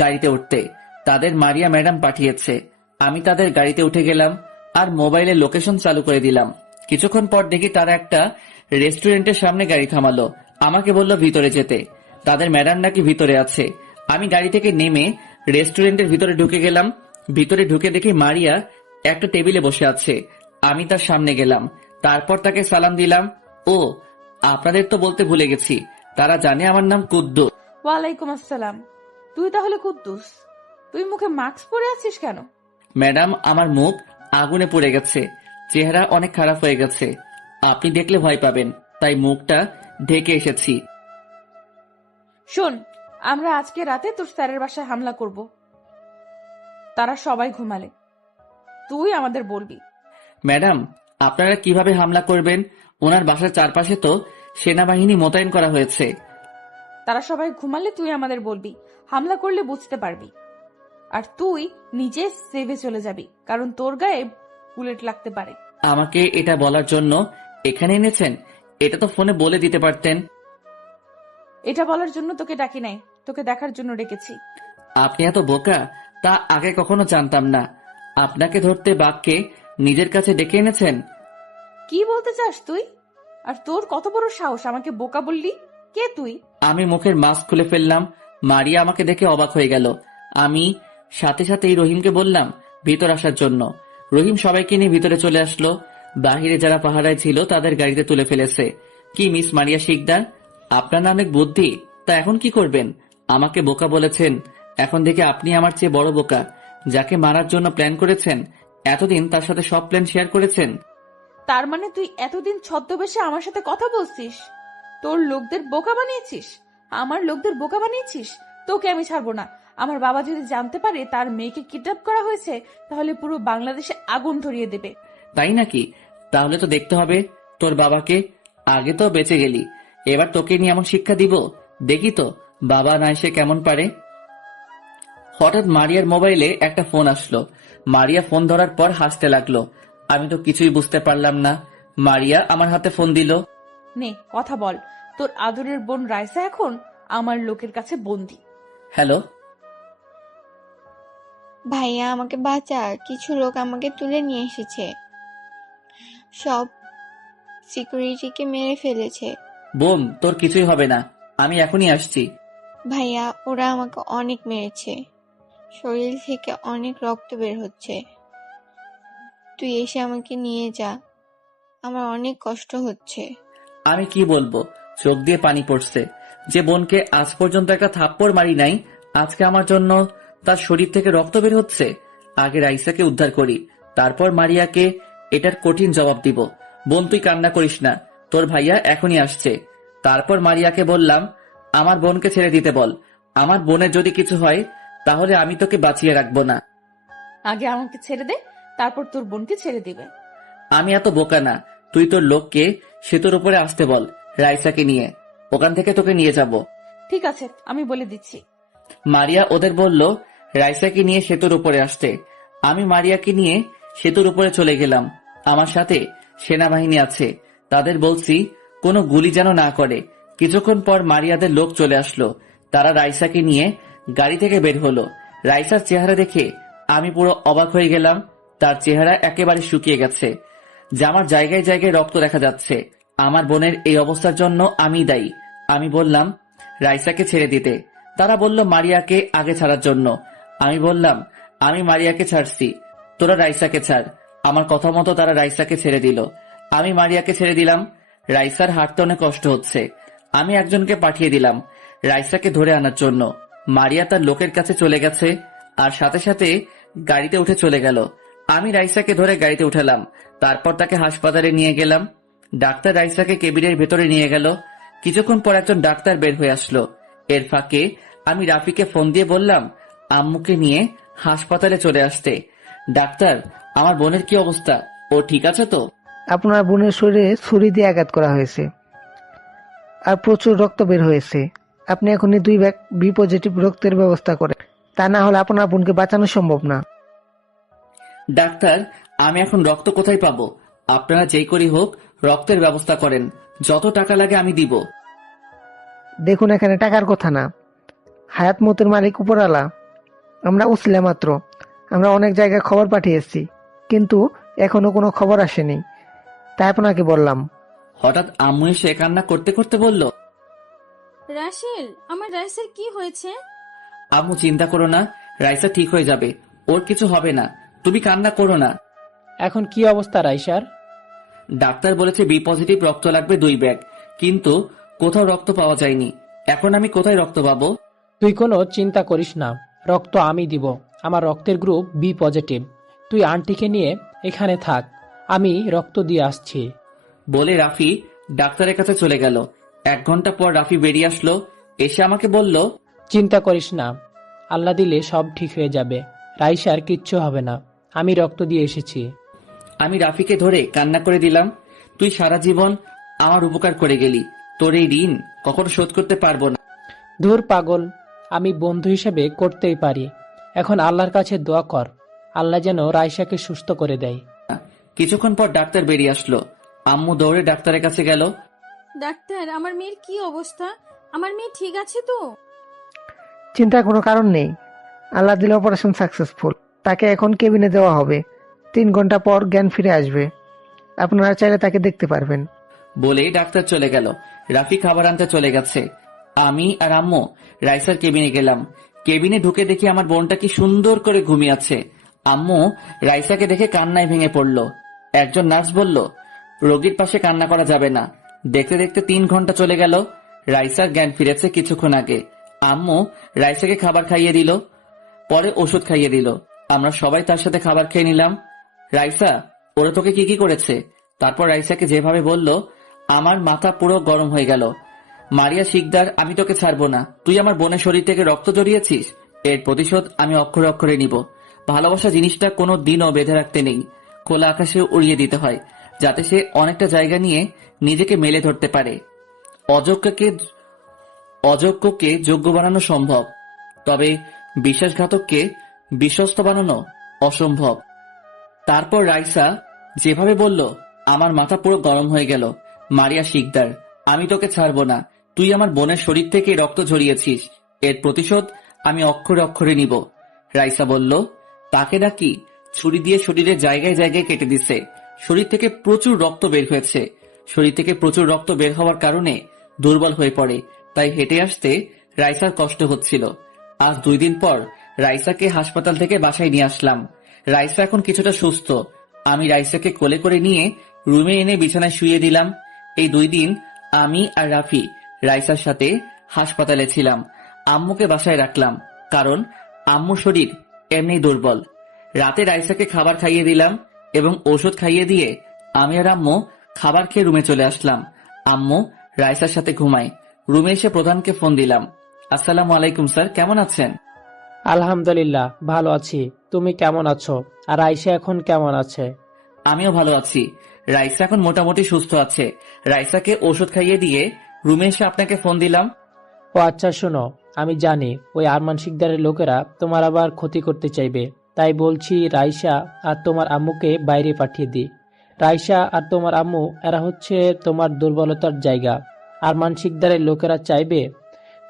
গাড়িতে উঠতে, তাদের মারিয়া ম্যাডাম পাঠিয়েছে। আমি তাদের গাড়িতে উঠে গেলাম আর মোবাইলে লোকেশন চালু করে দিলাম। কিছুক্ষণ পর দেখি তারা একটা রেস্টুরেন্টের সামনে গাড়ি থামালো। আমাকে বলল ভিতরে যেতে, তাদের ম্যাডাম নাকি ভিতরে আছে। আমি গাড়ি থেকে নেমে রেস্টুরেন্টের ভিতরে ঢুকে গেলাম। ভিতরে ঢুকে দেখি মারিয়া একটা টেবিলে বসে আছে। আমি তার সামনে গেলাম, তারপর তাকে সালাম দিলাম। ও, আপনাদের তো বলতে ভুলে গেছি, তারা জানে আমার নাম কুদ্দুস। ওয়ালাইকুম আসসালাম। তুই তাহলে কুদ্দুস? তুই মুখে মাস্ক পরে আছিস কেন? ম্যাডাম, আমার মুখ আগুনে পুড়ে গেছে, চেহারা অনেক খারাপ হয়ে গেছে। আপনি দেখলে ভয় পাবেন, তাই মুখটা ঢেকে এসেছি। শোন, আমরা আজকে রাতে তোর স্যারের বাসায় হামলা করব। তারা সবাই ঘুমালে, তুই আমাদের বলবি। ম্যাডাম, আপনারা কিভাবে হামলা করবেন? ওনার বাসার চারপাশে তো সেনাবাহিনী মোতায়েন করা হয়েছে। তারা সবাই ঘুমালে তুই আমাদের বলবি, হামলা করলে বুঝতে পারবি। আর তুই নিজে সেভে চলে যাবি, কারণ তোর গায়ে বুলেট লাগতে পারে। আমাকে এটা বলার জন্য এখানে এনেছেন? এটা তো ফোনে বলে দিতে পারতেন। এটা বলার জন্য তোকে ডাকি নাই, তোকে দেখার জন্য ডেকেছি। আপনি এত বোকা তা আগে কখনো জানতাম না। আপনাকে ধরতে বাঘকে নিজের কাছে ডেকে এনেছেন। কি বলতে চাস তুই? আর তোর কত বড় সাহস আমাকে বোকা বললি? কে তুই? আমি মুখের মাস্ক খুলে ফেললাম। মারিয়া আমাকে দেখে অবাক হয়ে গেল। আমি সাথে সাথেই রহিমকে বললাম ভিতর আসার জন্য। রহিম সবাইকে নিয়ে ভিতরে চলে আসলো। বাহিরে যারা পাহারায় ছিল তাদের গাড়িতে তুলে ফেলেছে। কি মিস মারিয়া শিকদার, আপনার না অনেক বুদ্ধি, তা এখন কি করবেন? আমাকে বোকা বলেছেন, এখন দেখে আপনি আমার চেয়ে বড় বোকা। যাকে মারার জন্য প্ল্যান করেছেন, এতদিন তার সাথে সব প্ল্যান শেয়ার করেছেন। তার মানে তুই এতদিন ছদ্মবেশে আমার সাথে কথা বলছিস, তোর লোকদের বোকা বানিয়েছিস, আমার লোকদের বোকা বানিয়েছিস। তোকে আমি ছাড়বো না। আমার বাবা যদি জানতে পারে তার মেয়েকে কিডন্যাপ করা হয়েছে, তাহলে পুরো বাংলাদেশে আগুন ধরিয়ে দেবে। তাই নাকি? তাহলে তো দেখতে হবে তোর বাবাকে। আগে তো বেঁচে গেলি, এবার তোকে নিয়ে এমন শিক্ষা দিব, দেখি তো বাবা না এসে কেমন পারে। হঠাৎ মারিয়ার মোবাইলে একটা ফোন আসলো। মারিয়া ফোন ধরার পর হাসতে লাগলো। আমি তো কিছুই বুঝতে পারলাম না। মারিয়া আমার হাতে ফোন দিল। নে কথা বল, তোর আদরের বোন রাইসা এখন আমার লোকের কাছে বন্দি। হ্যালো ভাইয়া, আমাকে বাঁচা, কিছু লোক আমাকে তুলে নিয়ে এসেছে, সব সিকিউরিটিকে মেরে ফেলেছে। বোন, তোর কিছুই হবে না, আমি এখনই আসছি। ভাইয়া, ওরা আমাকে অনেক মেরেছে, শরীর থেকে অনেক রক্ত বের হচ্ছে, তুই এসে আমাকে নিয়ে যা, আমার অনেক কষ্ট হচ্ছে। আমি কি বলবো, চোখ দিয়ে পানি পড়ছে। যে বোনকে আজ পর্যন্ত একটা থাপ্পড় মারি নাই, আজকে আমার জন্য তার শরীর থেকে রক্ত বের হচ্ছে। আগে রাইসাকে উদ্ধার করি, তারপর মারিয়াকে এটার কঠিন জবাব দিব। বোন, তুই কান্না করিস না, তোর ভাইয়া এখনই আসছে। তারপর মারিয়াকে বললাম আমার বোনকে ছেড়ে দিতে বল। আমার বোনের যদি কিছু হয় তাহলে আমি তোকে বাঁচিয়ে রাখবো না। আগে আমাকে ছেড়ে দে, তারপর তোর বোনকে ছেড়ে দিবে। আমি এত বোকা না, তুই তোর লোককে সেতুর উপরে আসতে বল, রাইসাকে নিয়ে ওখান থেকে তোকে নিয়ে যাব। ঠিক আছে, আমি বলে দিচ্ছি। মারিয়া ওদের বলল রাইসাকে নিয়ে সেতুর উপরে আসতে। আমি মারিয়াকে নিয়ে সেতুর উপরে চলে গেলাম। আমার সাথে সেনাবাহিনী আছে, তাদের বলছি কোনো গুলি যেন না করে। কিছুক্ষণ পর মারিয়াদের লোক চলে আসলো। তারা রাইসাকে নিয়ে গাড়ি থেকে বের হলো। রাইসার চেহারা দেখে আমি পুরো অবাক হয়ে গেলাম। তার চেহারা একেবারে শুকিয়ে গেছে, জামার জায়গায় জায়গায় রক্ত দেখা যাচ্ছে। আমার বোনের এই অবস্থার জন্য আমি দায়ী। আমি বললাম রাইসাকে ছেড়ে দিতে। তারা বলল মারিয়াকে আগে ছাড়ার জন্য। আমি বললাম আমি মারিয়াকে ছাড়ছি, তোরা রাইসাকে ছাড়। আমার কথা মতো তারা রাইসাকে ছেড়ে দিল। আমি মারিয়াকে ছেড়ে দিলাম। রাইসার হাঁটতে অনেক কষ্ট হচ্ছে। আমি একজনকে পাঠিয়ে দিলাম রাইসাকে ধরে আনার জন্য। মারিয়া তার লোকের কাছে চলে গেছে আর সাথে সাথে গাড়িতে উঠে চলে গেল। আমি রাইসাকে ধরে গাড়িতে উঠালাম, তারপর তাকে হাসপাতালে নিয়ে গেলাম। ডাক্তার রাইসাকে কেবিনের ভেতরে নিয়ে গেল। কিছুক্ষণ পর একজন ডাক্তার বের হয়ে আসলো। এর ফাঁকে আমি রাফিকে ফোন দিয়ে বললাম আম্মুকে নিয়ে হাসপাতালে চলে আসতে। ডাক্তার, আমার বোনের কি অবস্থা, ও ঠিক আছে তো? আপনার বোনের শরীরে ছুরি দিয়ে আঘাত করা হয়েছে আর প্রচুর রক্ত বের হয়েছে। আপনি এখনই 2 ব্যাগ বি পজিটিভ রক্তের ব্যবস্থা করেন, তা না হলে আপনার বোনকে বাঁচানো সম্ভব না। ডাক্তার, আমি এখন রক্ত কোথায় পাবো? আপনারা যেই করি হোক রক্তের ব্যবস্থা করেন, যত টাকা লাগে আমি দিব। দেখুন এখানে টাকার কথা না, হায়াত মতের মালিক উপরওয়ালা। আমরা উসিলা মাত্র। আমরা অনেক জায়গায় খবর পাঠিয়েছি, কিন্তু এখনো কোনো খবর আসেনি, তাই আপনাকে বললাম। হঠাৎ আম্মু এসে কান্না করতে করতে বলল, রাসেল, আমার রাইসের কি হয়েছে? আম্মু চিন্তা করো না, রাইসা ঠিক হয়ে যাবে, ওর কিছু হবে না, তুমি কান্না করো না। এখন কি অবস্থা রাইসার? ডাক্তার বলেছে বি পজিটিভ রক্ত লাগবে 2 ব্যাগ, কিন্তু কোথাও রক্ত পাওয়া যায়নি। এখন আমি কোথায় রক্ত পাবো? তুই কোনো চিন্তা করিস না, রক্ত আমি দিব। আমার রক্তের গ্রুপ বি পজিটিভ। তুই আন্টিকে নিয়ে এখানে থাক, আমি রক্ত দিয়ে আসছি। বলে রাফি ডাক্তারের কাছে চলে গেল। 1 ঘন্টা পর রাফি বেরিয়ে আসলো, এসে আমাকে বলল, চিন্তা করিস না, আল্লাহ দিলে সব ঠিক হয়ে যাবে। রাইসার কিচ্ছু হবে না, আমি রক্ত দিয়ে এসেছি। আমি রাফিকে ধরে কান্না করে দিলাম, তুই সারা জীবন আমার উপকার করে গেলি, তোর এই ঋণ কখনো শোধ করতে পারবো না। ধুর পাগল, আমি বন্ধু হিসেবে করতেই পারি। এখন আল্লাহর কাছে দোয়া কর, আল্লাহ যেন রাইসাকে সুস্থ করে দেয়। কিছুক্ষণ পর ডাক্তার বেরিয়ে আসলো। আম্মু দৌড়ে ডাক্তারের কাছে গেল। ডাক্তার, আমার মেয়ের কি অবস্থা? আমার মেয়ে ঠিক আছে তো? চিন্তার কোনো কারণ নেই, আল্লাহ দিলে অপারেশন সাকসেসফুল। তাকে এখন কেবিনে দেওয়া হবে, 3 ঘন্টা পর জ্ঞান ফিরে আসবে। আপনারা চাইলে তাকে দেখতে পারবেন। বলেই ডাক্তার চলে গেল। রাফি খাবার আনতে চলে গেছে। আমি আর আম্মু রাইসার কেবিনে গেলাম। কেবিনে ঢুকে দেখি আমার বোনটা কি সুন্দর করে ঘুমিয়ে আছে। আম্মু রাইসাকে দেখে কান্নায় ভেঙে পড়ল। একজন নার্স বলল, রোগীর পাশে কান্না করা যাবে না। দেখতে দেখতে 3 ঘন্টা চলে গেল। রাইসার জ্ঞান ফিরেছে কিছুক্ষণ আগে। আম্মু রাইসাকে খাবার খাইয়ে দিল, পরে ওষুধ খাইয়ে দিল। আমরা সবাই তার সাথে খাবার খেয়ে নিলাম। রাইসা, ওরা তোকে কি কি করেছে? তারপর রাইসাকে যেভাবে বলল, আমার মাথা পুরো গরম হয়ে গেল। মারিয়া শিকদার, আমি তোকে ছাড়বো না। তুই আমার বোনের শরীর থেকে রক্ত জড়িয়েছিস, এর প্রতিশোধ আমি অক্ষরে অক্ষরে নিব। ভালোবাসা জিনিসটা কোনো দিনও বেঁধে রাখতে নেই, খোলা আকাশে উড়িয়ে দিতে হয়, যাতে সে অনেকটা জায়গা নিয়ে নিজেকে মেলে ধরতে পারে। অযোগ্যকে যোগ্য বানানো সম্ভব, তবে বিশ্বাসঘাতককে বিশ্বস্ত বানানো অসম্ভব। তারপর রাইসা যেভাবে বলল, আমার মাথা পুরো গরম হয়ে গেল। মারিয়া শিকদার, আমি তোকে ছাড়বো না। তুই আমার বোনের শরীর থেকে রক্ত ঝরিয়েছিস, এর প্রতিশোধ আমি অক্ষরে অক্ষরে নিব। রাইসা বলল, তাকে নাকি ছুরি দিয়ে শরীরের জায়গায় জায়গায় কেটে দিছে। শরীর থেকে প্রচুর রক্ত বের হয়েছে। শরীর থেকে প্রচুর রক্ত বের হওয়ার কারণে দুর্বল হয়ে পড়ে, তাই হেঁটে আসতে রাইসার কষ্ট হচ্ছিল। আজ 2 দিন পর রাইসাকে হাসপাতাল থেকে বাসায় নিয়ে আসলাম। রাইসা এখন কিছুটা সুস্থ। আমি রাইসাকে কোলে করে নিয়ে রুমে এনে বিছানায় শুইয়ে দিলাম। এই 2 দিন আমি আর রাফি রাইসার সাথে হাসপাতালে ছিলাম। আম্মুকে বাসায় রাখলাম, কারণ আম্মুর শরীর এমনি দুর্বল। রাতে রাইসাকে খাবার খাইয়ে দিলাম এবং ওষুধ খাইয়ে দিয়ে আমি আর আম্মু খাবার খেয়ে রুমে চলে আসলাম। আম্মু রাইসার সাথে ঘুমায়। রুমে এসে প্রধানকে ফোন দিলাম। আসসালামু আলাইকুম স্যার, কেমন আছেন? আলহামদুলিল্লাহ, ভালো আছি। তুমি কেমন আছো? আর রাইসা এখন কেমন আছে? আমিও ভালো আছি। রাইসা এখন মোটামুটি সুস্থ আছে। রাইসাকে ওষুধ খাইয়ে দিয়ে রুমে এসে আপনাকে ফোন দিলাম। ও আচ্ছা, শোনো, আমি জানি ওই আরমান শিকদারের লোকেরা তোমার আবার ক্ষতি করতে চাইবে, তাই বলছি রাইসা আর তোমার আম্মুকে বাইরে পাঠিয়ে দিই। রাইসা আর তোমার আম্মু এরা হচ্ছে তোমার দুর্বলতার জায়গা। আরমান শিকদারের লোকেরা চাইবে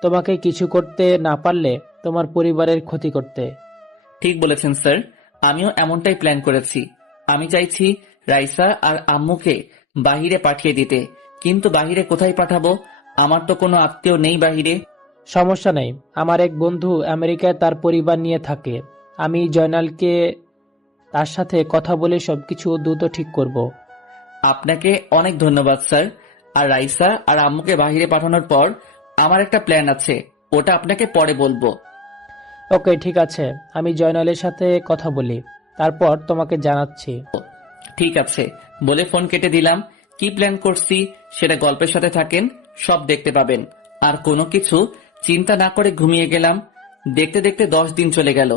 তোমাকে কিছু করতে না পারলে তোমার পরিবারের ক্ষতি করতে। ঠিক বলেছেন স্যার, আমিও এমনটাই প্ল্যান করেছি। আমি চাইছি রাইসা আর আম্মুকে বাহিরে পাঠিয়ে দিতে, কিন্তু বাহিরে কোথায় পাঠাবো? আমার তো কোনো আত্মীয় নেই বাহিরে। সমস্যা নেই, আমার এক বন্ধু আমেরিকায় তার পরিবার নিয়ে থাকে। আমি জয়নালকে তার সাথে কথা বলে সবকিছু দ্রুত ঠিক করব। আপনাকে অনেক ধন্যবাদ স্যার। আর রাইসা আর আম্মুকে বাহিরে পাঠানোর পর আমার একটা প্ল্যান আছে, ওটা আপনাকে পরে বলবো। ওকে, ঠিক আছে, আমি জয়নালের সাথে কথা বলি, তারপর তোমাকে জানাচ্ছি। ঠিক আছে বলে ফোন কেটে দিলাম। কি প্ল্যান করছি সেটা গল্পের সাথে থাকেন, সব দেখতে পাবেন। আর কোনো কিছু চিন্তা না করে ঘুমিয়ে গেলাম। দেখতে দেখতে 10 দিন চলে গেল।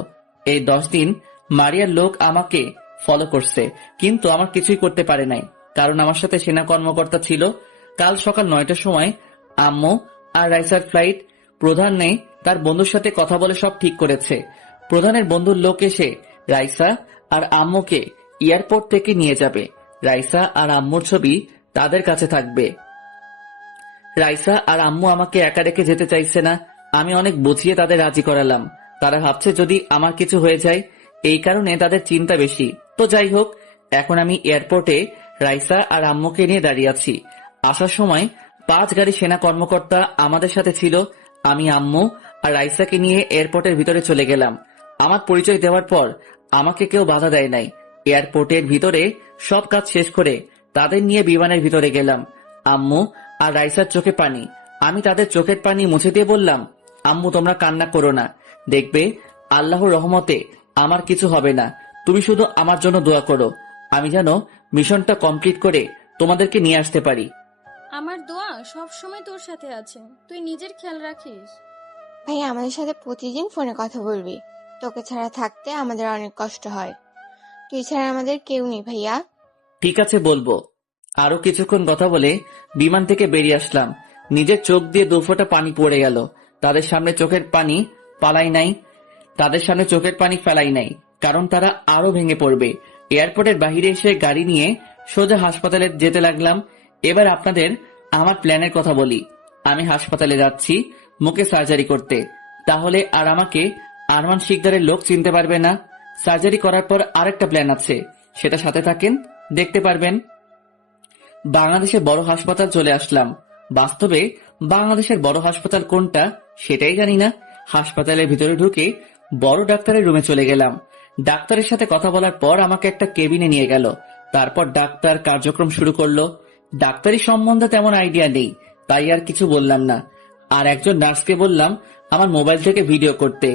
এই 10 দিন মারিয়ার লোক আমাকে ফলো করছে, কিন্তু আমার কিছুই করতে পারে নাই, কারণ আমার সাথে সেনা কর্মকর্তা ছিল। কাল সকাল 9টার সময় আম্মু আর রাইসার ফ্লাইট। প্রধান নেই, তার বন্ধুর সাথে কথা বলে সব ঠিক করেছে। প্রধানের বন্ধুর লোক এসে রাইসা আর আম্মুকে এয়ারপোর্ট থেকে নিয়ে যাবে। রাইসা আর আম্মুর ছবি তাদের কাছে থাকবে। রাইসা আর আম্মু আমাকে একা রেখে যেতে চাইছে না। আমি অনেক বুঝিয়ে তাদের রাজি করালাম। তারা ভাবছে যদি আমার কিছু হয়ে যায়, এই কারণে তাদের চিন্তা বেশি। তো যাই হোক, এখন আমি এয়ারপোর্টে রাইসা আর আম্মুকে নিয়ে দাঁড়িয়ে আছি। আসার সময় 5 গাড়ি সেনা কর্মকর্তা আমাদের সাথে ছিল। আমি আম্মু আর রাইসাকে নিয়ে এয়ারপোর্টের ভিতরে চলে গেলাম। আমার পরিচয় দেওয়ার পর আমাকে কেউ বাধা দেয় নাই। এয়ারপোর্টের ভিতরে সব কাজ শেষ করে তাদের নিয়ে বিমানের ভিতরে গেলাম। আম্মু আর রাইসার চোখে পানি। আমি তাদের চোখের পানি মুছে দিয়ে বললাম, আম্মু তোমরা কান্না করো না, দেখবে আল্লাহর রহমতে আমার কিছু হবে না। তুমি শুধু আমার জন্য দোয়া করো, আমি যেন মিশনটা কমপ্লিট করে তোমাদেরকে নিয়ে আসতে পারি। আমার দোয়া সব সময় তোর সাথে আছে, তুই নিজের খেয়াল রাখিস। ভাইয়া আমাদের সাথে প্রতিদিন ফোনে কথা বলবি। তোকে ছাড়া থাকতে আমাদের অনেক কষ্ট হয়। তুই ছাড়া আমাদের কেউ নেই ভাইয়া। ঠিক আছে বলবো। আরো কিছুক্ষণ কথা বলে বিমান থেকে বেরিয়ে আসলাম। নিজের চোখ দিয়ে 2 ফোঁটা পানি পড়ে গেল। তাদের সামনে চোখের পানি ফেলাই নাই, কারণ তারা আরো ভেঙে পড়বে। এয়ারপোর্টের বাইরে এসে গাড়ি নিয়ে সোজা হাসপাতালে যেতে লাগলাম। এবার আপনাদের আমার প্ল্যানের কথা বলি। আমি হাসপাতালে যাচ্ছি মুখে সার্জারি করতে, তাহলে আর আমাকে আরমান শিকদারের লোক চিনতে পারবে না। সার্জারি করার পর আরেকটা প্ল্যান আছে, সেটা সাথে থাকেন, দেখতে পারবেন। বাংলাদেশের বড় হাসপাতাল চলে আসলাম। বাস্তবে বাংলাদেশের বড় হাসপাতাল কোনটা সেটাই জানি না। হাসপাতালের ভিতরে ঢুকে বড় ডাক্তারের রুমে চলে গেলাম। ডাক্তারের সাথে কথা বলার পর আমাকে একটা কেবিনে নিয়ে গেল। তারপর ডাক্তার কার্যক্রম শুরু করলো। ডাক্তারি সম্বন্ধে তেমন আইডিয়া নেই, তাই আর কিছু বললাম না। আর একজন নার্সকে বললাম আমার মোবাইল থেকে ভিডিও করতে,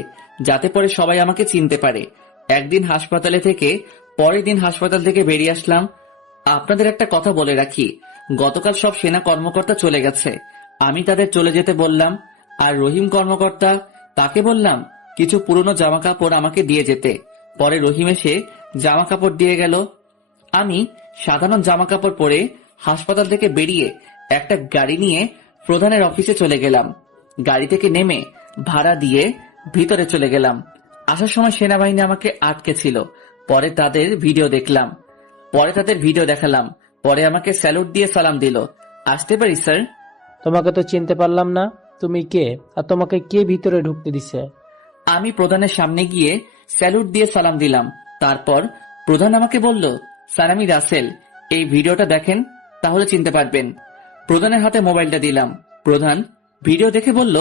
যাতে পরে সবাই আমাকে চিনতে পারে। একদিন হাসপাতালে থেকে পরের দিন হাসপাতাল থেকে বেরিয়ে আসলাম। আপনাদের একটা কথা বলে রাখি, গতকাল সব সেনা কর্মকর্তা চলে গেছে। আমি তাদের চলে যেতে বললাম। আর রহিম কর্মকর্তা, তাকে বললাম কিছু পুরনো জামা কাপড় আমাকে দিয়ে যেতে। পরে রহিম এসে জামা কাপড় দিয়ে গেল। আমি সাধারণ জামা কাপড় পরে হাসপাতাল থেকে বেরিয়ে একটা গাড়ি নিয়ে প্রধানের অফিসে চলে গেলাম। গাড়ি থেকে নেমে ভাড়া দিয়ে ভিতরে চলে গেলাম। আসার সময় সেনাবাহিনী আমাকে আটকে ছিল। পরে তাদের ভিডিও দেখালাম। পরে আমাকে স্যালুট দিয়ে সালাম দিল। আসতে পারি স্যার? তোমাকে তো চিনতে পারলাম না, তুমি কে আর তোমাকে কে ভিতরে ঢুকতে দিছে? আমি প্রধানের সামনে গিয়ে স্যালুট দিয়ে সালাম দিলাম। তারপর প্রধান আমাকে বলল, স্যার আমি রাসেল, এই ভিডিওটা দেখেন, তাহলে চিনতে পারবেন। প্রধানের হাতে মোবাইলটা দিলাম। প্রধান ভিডিও দেখে বলল,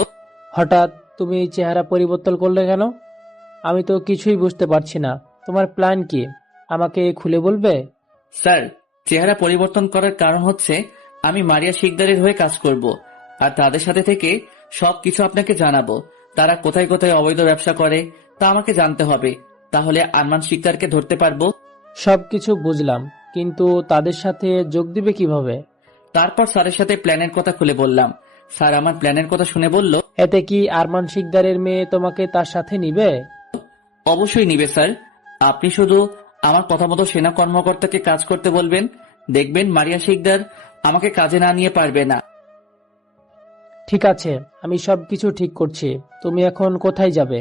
হঠাৎ তুমি এই চেহারা পরিবর্তন করলে কেন? আমি তো কিছুই বুঝতে পারছি না, তোমার প্ল্যান কি আমাকে খুলে বলবে? স্যার, চেহারা পরিবর্তন করার কারণ হচ্ছে আমি মারিয়া শিকদারের হয়ে কাজ করব, আর তাদের সাথে থেকে সবকিছু আপনাকে জানাবো। তারা কোথায় কোথায় অবৈধ ব্যবসা করে তা আমাকে জানতে হবে, তাহলে আরমান শিকদারকে ধরতে পারবো। সবকিছু বুঝলাম, কিন্তু তাদের সাথে যোগ দিবে কিভাবে? তারপর স্যারের সাথে প্ল্যানের কথা খুলে বললাম। স্যার আমার প্ল্যানের কথা শুনে বলল, এতে কি আরমান শিকদারের মেয়ে তোমাকে তার সাথে নিবে? অবশ্যই নিবে স্যার। আপনি শুধু আমার কথা মতো সেনা কর্মকর্তাকে কাজ করতে বলবেন, দেখবেন মারিয়া শিকদার আমাকে কাজে না নিয়ে পারবে না। ঠিক আছে, আমি সবকিছু ঠিক করছি। তুমি এখন কোথায় যাবে?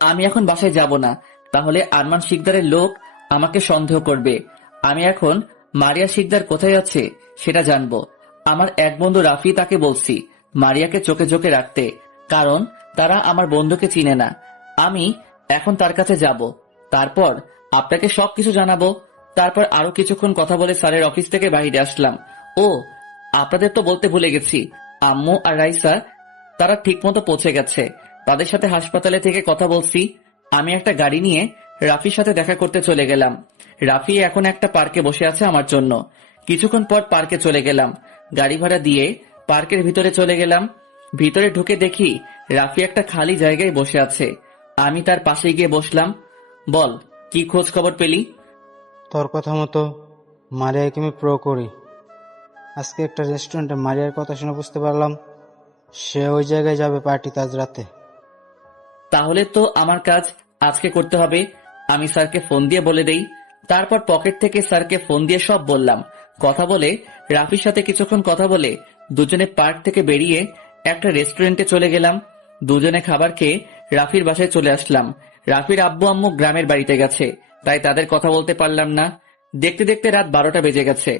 আমি এখন বাসায় যাব না, তাহলে আরমান শিকদারের লোক আমাকে সন্দেহ করবে। আমি এখন মারিয়া শিকদার কোথায় আছে সেটা জানবো। আমার এক বন্ধু রাফি, তাকে বলছি মারিয়াকে চোখে চোখে রাখতে, কারণ তারা আমার বন্ধুকে চিনে না। আমি এখন তার কাছে যাব, তারপর আপনাকে সবকিছু জানাবো। তারপর আরো কিছুক্ষণ কথা বলে স্যারের অফিস থেকে বাইরে আসলাম। ও আপনাদের তো বলতে ভুলে গেছি, আম্মু আর রাইসা তারা ঠিক মতো পৌঁছে গেছে। তাদের সাথে হাসপাতালে থেকে কথা বলছি। আমি একটা গাড়ি নিয়ে রাফির সাথে দেখা করতে চলে গেলাম। রাফি এখন একটা পার্কে বসে আছে আমার জন্য। কিছুক্ষণ পর পার্কে চলে গেলাম। গাড়ি ভাড়া দিয়ে পার্কের ভিতরে চলে গেলাম। ভিতরে ঢুকে দেখি রাফি একটা খালি জায়গায় বসে আছে। আমি তার পাশে গিয়ে বসলাম। বল, কি খোঁজ খবর পেলি? তোর কথা মতো মারিয়াকে আমি প্রো করি। আজকে একটা রেস্টুরেন্টে মারিয়ার কথা শুনে বুঝতে পারলাম সে ওই জায়গায় যাবে পার্টিতে আজ রাতে। তাহলে তো আমার কাজ আজকে করতে হবে। আমি স্যারকে ফোন দিয়ে বলে দেই। তারপর পকেট থেকে স্যারকে ফোন দিয়ে সব বললাম। কথা বলে রাফির সাথে কিছুক্ষণ কথা বলে দুজনে পার্ক থেকে বেরিয়ে একটা রেস্টুরেন্টে চলে গেলাম। দুজনে খাবার খেয়ে রাফির বাসায় চলে আসলাম। রাফির আব্বু আম্মু গ্রামের বাড়িতে গেছে, তাই তাদের কথা বলতে পারলাম না। দেখতে দেখতে রাত 12টা বেজে গেছে।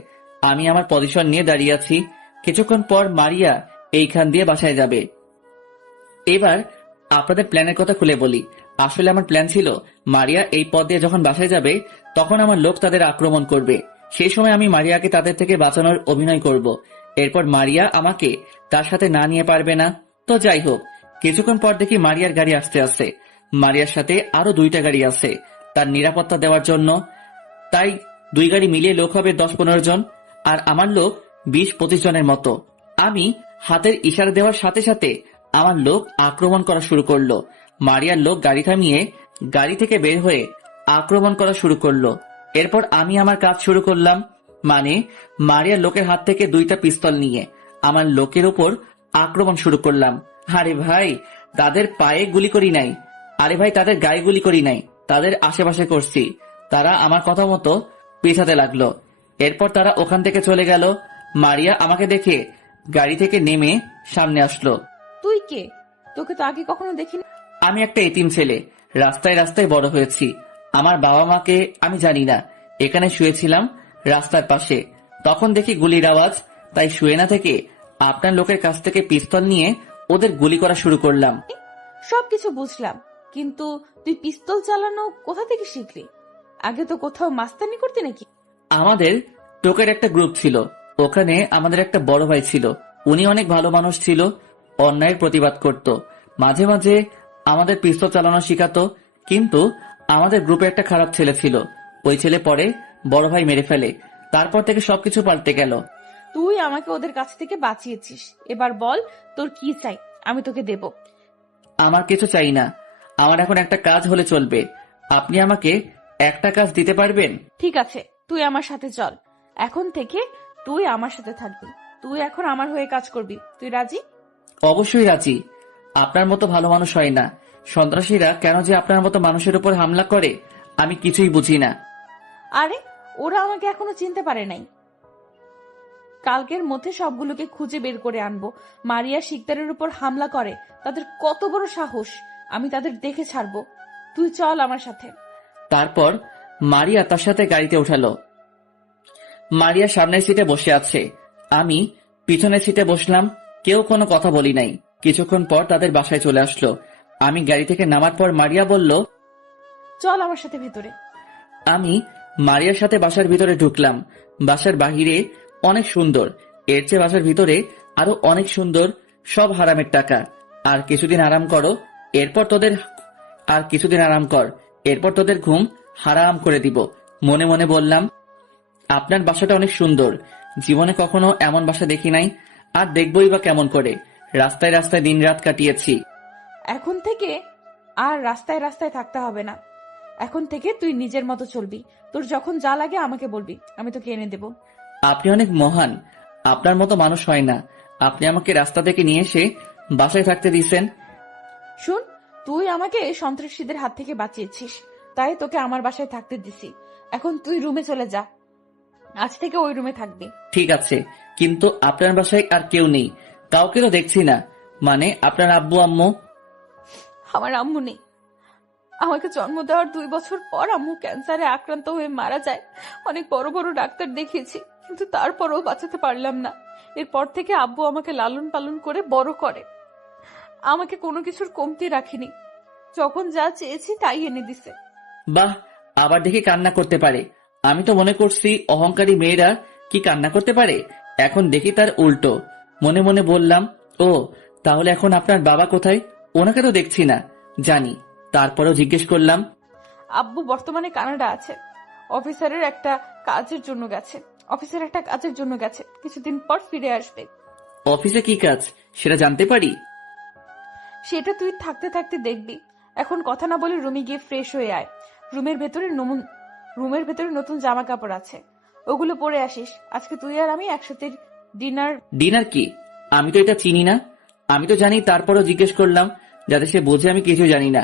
আমি আমার পজিশন নিয়ে দাঁড়িয়ে আছি। কিছুক্ষণ পর মারিয়া এইখান দিয়ে বাসায় যাবে। এবার আপনাদের প্ল্যানের কথা খুলে বলি। আসলে আমার প্ল্যান ছিল মারিয়া এই পথ দিয়ে যখন বাসায় যাবে তখন আমার লোক তাদের আক্রমণ করবে, সেই সময় আমি মারিয়াকে তাদের থেকে বাঁচানোর অভিনয় করব। এরপর মারিয়া আমাকে তার সাথে না নিয়ে পারবে না। তো যাই হোক, কিছুক্ষণ পর দেখি মারিয়ার গাড়ি আসতে আসছে। মারিয়ার সাথে আরো 2টা গাড়ি আছে তার নিরাপত্তা দেওয়ার জন্য। তাই 2 গাড়ি মিলিয়ে লোক হবে 10-15 জন, আর আমার লোক 20-25 জনের মতো। আমি হাতের ইশারা দেওয়ার সাথে সাথে আমার লোক আক্রমণ করা শুরু করলো। মারিয়ার লোক গাড়ি থামিয়ে গাড়ি থেকে বের হয়ে আক্রমণ করা শুরু করলো। এরপর আমি আমার কাজ শুরু করলাম, মানে মারিয়ার লোকের হাত থেকে 2টা পিস্তল নিয়ে আমার লোকের উপর আক্রমণ শুরু করলাম। আরে ভাই, তাদের পায়ে গুলি করি নাই, আরে ভাই তাদের গায়ে গুলি করি নাই, তাদের আশেপাশে করছি। তারা আমার কথা মতো পিছাতে লাগলো। এরপর তারা ওখান থেকে চলে গেল। মারিয়া আমাকে দেখে গাড়ি থেকে নেমে সামনে আসলো। তুই কে? তোকে তো আগে কখনো দেখিনি। আমি একটা এতিম ছেলে, রাস্তায় রাস্তায় বড় হয়েছি। আমার বাবা মাকে আমি জানি না। এখানে শুয়েছিলাম রাস্তার পাশে, তখন দেখি গুলির আওয়াজ, তাই শুয়ে না থেকে আপনার লোকের কাছ থেকে পিস্তল নিয়ে ওদের গুলি করা শুরু করলাম। সবকিছু বুঝলাম, কিন্তু তুই পিস্তল চালানো কোথা থেকে শিখলি? আগে তো কোথাও মাস্তানি করতি নাকি? আমাদের টোকের একটা গ্রুপ ছিল, ওখানে আমাদের একটা বড় ভাই ছিল। উনি অনেক ভালো মানুষ ছিল, অন্যায়ের প্রতিবাদ করত, মাঝে মাঝে আমাদের পিস্তল চালানো শিখাতো। কিন্তু আমাদের গ্রুপে একটা খারাপ ছেলে ছিল, ওই ছেলে পরে বড় ভাই মেরে ফেলে। তারপর থেকে সবকিছু পাল্টে গেল। তুই আমাকে ওদের কাছ থেকে বাঁচিয়েছিস, এবার বল তোর কি চাই, আমি তোকে দেব। আমার কিছু চাই না, আমার এখন একটা কাজ হলে চলবে। আপনি আমাকে একটা কাজ দিতে পারবেন? ঠিক আছে, তুই আমার সাথে চল। এখন থেকে তুই আমার সাথে থাকবি, তুই এখন আমার হয়ে কাজ করবি। তুই রাজি? অবশ্যই রাজি। আপনার মতো ভালো মানুষ হয় না। সন্ত্রাসীরা কেন যে আপনার মতো মানুষের উপর হামলা করে আমি কিছুই বুঝি না। আরে ওরা আমাকে এখনো চিনতে পারে নাই। কালকের মধ্যে সবগুলোকে খুঁজে বের করে আনবো। মারিয়া শিকদারের উপর হামলা করে, তাদের কত বড় সাহস, আমি তাদের দেখে ছাড়বো। তুই চল আমার সাথে। তারপর মারিয়া তার সাথে গাড়িতে উঠালো। মারিয়া সামনের সিটে বসে আছে, আমি পিছনের সিটে বসলাম। কেউ কোনো কথা বলি নাই। কিছুক্ষণ পর তাদের বাসায় চলে আসলো। আমি গাড়ি থেকে নামার পর মারিয়া বলল, চল আমার সাথে ভেতরে। আমি মারিয়ার সাথে বাসার ভিতরে ঢুকলাম। বাসার বাহিরে অনেক সুন্দর, এর চেয়ে বাসার ভিতরে আরো অনেক সুন্দর। সব হারামের টাকা। আর কিছুদিন আরাম করো, এরপর তোদের ঘুম হারাম করে দিব। মনে মনে বললাম, আপনার বাসাটা অনেক সুন্দর, জীবনে কখনো এমন বাসা দেখি নাই, আর দেখবই বা কেমন করে। রাস্তায় রাস্তায় দিনরাত কাটিয়েছি। এখন থেকে আর রাস্তায় রাস্তায় থাকতে হবে না। এখন থেকে তুই নিজের মতো চলবি। তোর যখন যা লাগে আমাকে বলবি, আমি তোকে এনে দেব। আপনি অনেক মহান, আপনার মতো মানুষ হয় না। আপনি আমাকে রাস্তা থেকে নিয়ে এসে বাসায় থাকতে দিয়েছেন। শুন, তুই আমাকে সন্ত্রাসীদের হাত থেকে বাঁচিয়েছিস, তাই তোকে আমার বাসায় থাকতে দিছি। এখন তুই রুমে চলে যা, আজ থেকে ওই রুমে থাকবি। ঠিক আছে, কিন্তু আপনার বাসায় আর কেউ নেই, কাউকে তো দেখছি না। মানে আপনার আব্বু আম্মু? আমার আম্মু নেই। আমাকে জন্ম দেওয়ার 2 বছর পর আম্মু ক্যান্সারে আক্রান্ত হয়ে মারা যায়। অনেক বড় বড় ডাক্তার দেখিয়েছি, কিন্তু তারপরও বাঁচাতে পারলাম না। এরপর থেকে আব্বু আমাকে লালন পালন করে বড় করে, আমাকে কোনো কিছুর কমতি রাখিনি। যখন যা চেয়েছি তাই এনে দিছে। বাহ, আবার দেখি কান্না করতে পারে। আমি তো মনে করছি অহংকারী মেয়েরা কি কান্না করতে পারে, এখন দেখি তার উল্টো। মনে মনে বললাম, ও তাহলে এখন আপনার বাবা কোথায়? ওনাকে তো দেখছি না। জানি, তারপরেও জিজ্ঞেস করলাম। আব্বু বর্তমানে কানাডা আছে, অফিসের একটা কাজের জন্য গেছে। কিছুদিন পর ফিরে আসবে। অফিসে কি কাজ সেটা জানতে পারি? সেটা তুই থাকতে থাকতে দেখবি। এখন কথা না বলে রুমে গিয়ে ফ্রেশ হয়ে আয়। রুমের ভেতরে নতুন জামা কাপড় আছে, ওগুলো পরে আসিস। আজকে তুই আর আমি একসাথে ডিনার কি? আমি তো এটা চিনি না। আমি তো জানি, তারপরও জিজ্ঞেস করলাম যাতে সে বোঝে আমি কিছু জানি না।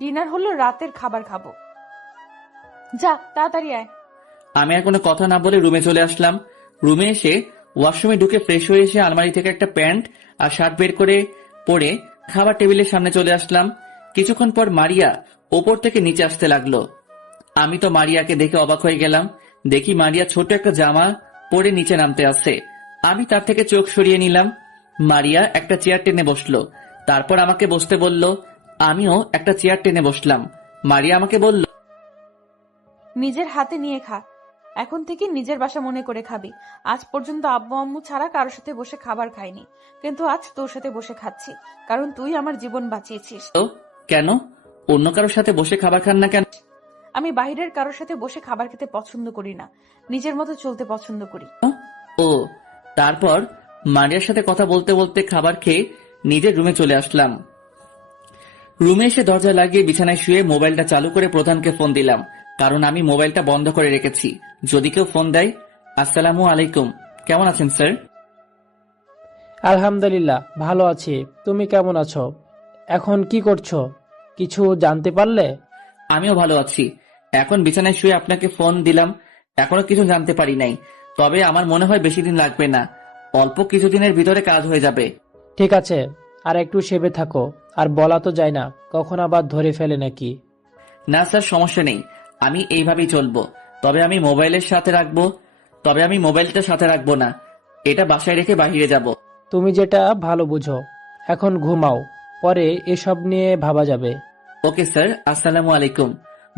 ডিনার হলো রাতের খাবার খাবো। যা তাড়াতাড়ি আয়। আমি আর কোনো কথা না বলে রুমে চলে আসলাম। রুমে এসে ওয়াশরুমে ঢুকে ফ্রেশ হয়ে এসে আলমারি থেকে একটা প্যান্ট আর শার্ট বের করে পরে খাবার টেবিলের সামনে চলে আসলাম। কিছুক্ষণ পর মারিয়া ওপর থেকে নিচে আসতে লাগলো। আমি তো মারিয়াকে দেখে অবাক হয়ে গেলাম। দেখি মারিয়া ছোট একটা জামা পরে নিচে নামতে আসছে। আমি তার থেকে চোখ সরিয়ে নিলাম। মারিয়া একটা চেয়ার টেনে বসলো, তারপর আমাকে বসতে বলল। আমিও একটা চেয়ার টেনে বসলাম। মারিয়া আমাকে বলল, নিজের হাতে নিয়ে খা, এখন থেকে নিজের বাসা মনে করে খাবি। আজ পর্যন্ত আব্বু আম্মু ছাড়া কারোর সাথে বসে খাবার খাইনি, কিন্তু আজ তোর সাথে বসে খাচ্ছি, কারণ তুই আমার জীবন বাঁচিয়েছিস। কেন অন্য কারোর সাথে বসে খাবার খান না কেন? আমি বাইরের কারোর সাথে বসে খাবার খেতে পছন্দ করি না, নিজের মতো চলতে পছন্দ করি। ও, তারপর মারিয়ার সাথে কথা বলতে বলতে খাবার খেয়ে নিজের রুমে চলে আসলাম। রুমে এসে দরজা লাগিয়ে বিছানায় শুয়ে মোবাইলটা চালু করে প্রধানকে ফোন দিলাম, কারণ আমি মোবাইলটা বন্ধ করে রেখেছি, যদি কেউ ফোন দেয়। আসসালামু আলাইকুম, কেমন আছেন স্যার? আলহামদুলিল্লাহ ভালো আছি, তুমি কেমন আছো? এখন কি করছো, কিছু জানতে পারলে? আমিও ভালো আছি। এখন বিছানায় শুয়ে আপনাকে ফোন দিলাম, এখনো কিছু জানতে পারি নাই, তবে আমার মনে হয় বেশি দিন লাগবে না, অল্প কিছুদিনের ভিতরে কাজ হয়ে যাবে। ঠিক আছে, আর একটু সেবে থাকো, আর বলা তো যায় না কখন আবার ধরে ফেলে নাকি। না স্যার, সমস্যা নেই, আমি এইভাবেই চলবো। তবে আমি মোবাইলটা সাথে রাখবো না, এটা বাসায় রেখে বাইরে যাব। তুমি যেটা ভালো বুঝো, এখন ঘুমাও, পরে এসব নিয়ে ভাবা যাবে। ওকে স্যার, আসসালামু আলাইকুম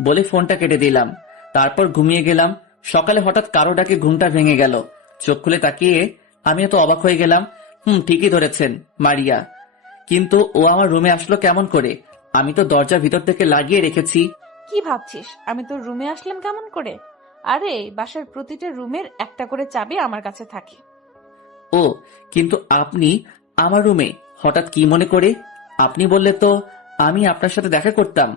বলে ফোনটা কেটে দিলাম। তারপর ঘুমিয়ে গেলাম। সকালে হঠাৎ কারো ডাকে ঘুমটা ভেঙে গেল। চোখ খুলে তাকিয়ে আমি এত অবাক হয়ে গেলাম। ঠিকই ধরেছেন, মারিয়া। কিন্তু ও আমার রুমে আসলো কেমন করে? আমি তো দরজা ভিতর থেকে লাগিয়ে রেখেছি। কি ভাবছিস আমি তোর রুমে আসলাম কেমন করে? আরে বাসার প্রতিটা রুমের একটা করে চাবি আমার কাছে থাকে। ও, কিন্তু আপনি আমার রুমে হঠাৎ কি মনে করে? আপনি বললে তো আমি আপনার সাথে দেখা করতাম।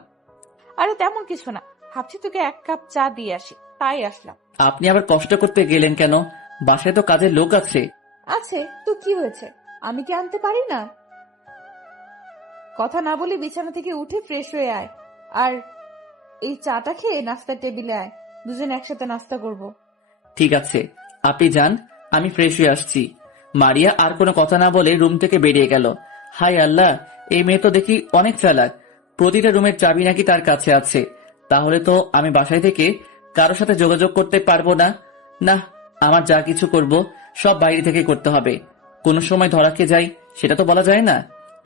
আরে তেমন কিছু না, ভাবছি তোকে এক কাপ চা দিয়ে আসি, তাই আসলাম। আপনি আবার কষ্ট করতে গেলেন কেন? বাসায় তো কাজের লোক আছে। আছে তো কি হয়েছে, আমি কি আনতে পারি না? কথা না বলে বিছানা থেকে উঠে ফ্রেশ হয়ে আয়, আর এই চাটা খেয়ে নাস্তার টেবিলে আয়, দুজন একসাথে নাস্তা করব। ঠিক আছে, আপনি যান, আমি ফ্রেশ হয়ে আসছি। মারিয়া আর কোনো কথা না বলে রুম থেকে বেরিয়ে গেল। হাই আল্লাহ, এই মেয়ে তো দেখি অনেক চালাক, প্রতিটা রুমের চাবি নাকি তার কাছে আছে। তাহলে তো আমি বাসায় থেকে কারোর সাথে যোগাযোগ করতে পারবো না। না, আমার যা কিছু করব সব বাইরে থেকে করতে হবে। কোনো সময় ধরা খেয়ে যাই সেটা তো বলা যায় না।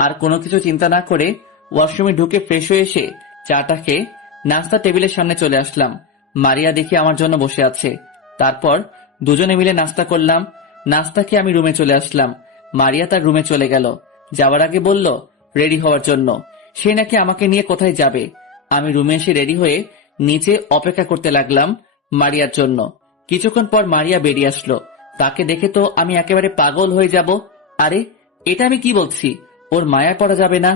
আর কোনো কিছু চিন্তা না করে ওয়াশরুমে ঢুকে ফ্রেশ হয়ে এসে চাটা খেয়ে নাস্তা টেবিলের সামনে চলে আসলাম। মারিয়া দেখি আমার জন্য বসে আছে। তারপর দুজনে মিলে নাস্তা করলাম। নাস্তা খেয়ে আমি রুমে চলে আসলাম। মারিয়া তার রুমে চলে গেল। যাওয়ার আগে বলল রেডি হওয়ার জন্য, সে নাকি আমাকে নিয়ে কোথায় যাবে। আমি রুমে এসে রেডি হয়ে নিচে অপেক্ষা করতে লাগলাম মারিয়ার জন্য। কিছুক্ষণ পর মারিয়া বেরিয়ে আসলো। তাকে দেখে তো আমি একেবারে পাগল হয়ে যাব। আরে এটা আমি কি বলছি, ওর মায়া পড়া যাবে না।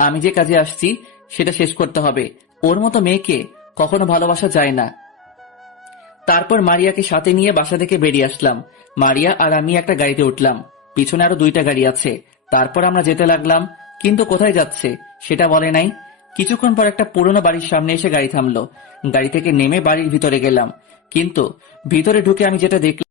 আমি যে কাজে আসছি সেটা শেষ করতে হবে। ওর মতো মেয়েকে কখনো ভালোবাসা যায় না। তারপর মারিয়াকে সাথে নিয়ে বাসা থেকে বেরিয়ে আসলাম। মারিয়া আর আমি একটা গাড়িতে উঠলাম, পিছনে আরো 2টা গাড়ি আছে। তারপর আমরা যেতে লাগলাম, কিন্তু কোথায় যাচ্ছে সেটা বলে নাই। কিছুক্ষণ পর একটা পুরোনো বাড়ির সামনে এসে গাড়ি থামলো। গাড়ি থেকে নেমে বাড়ির ভিতরে গেলাম, কিন্তু ভিতরে ঢুকে আমি যেটা দেখলাম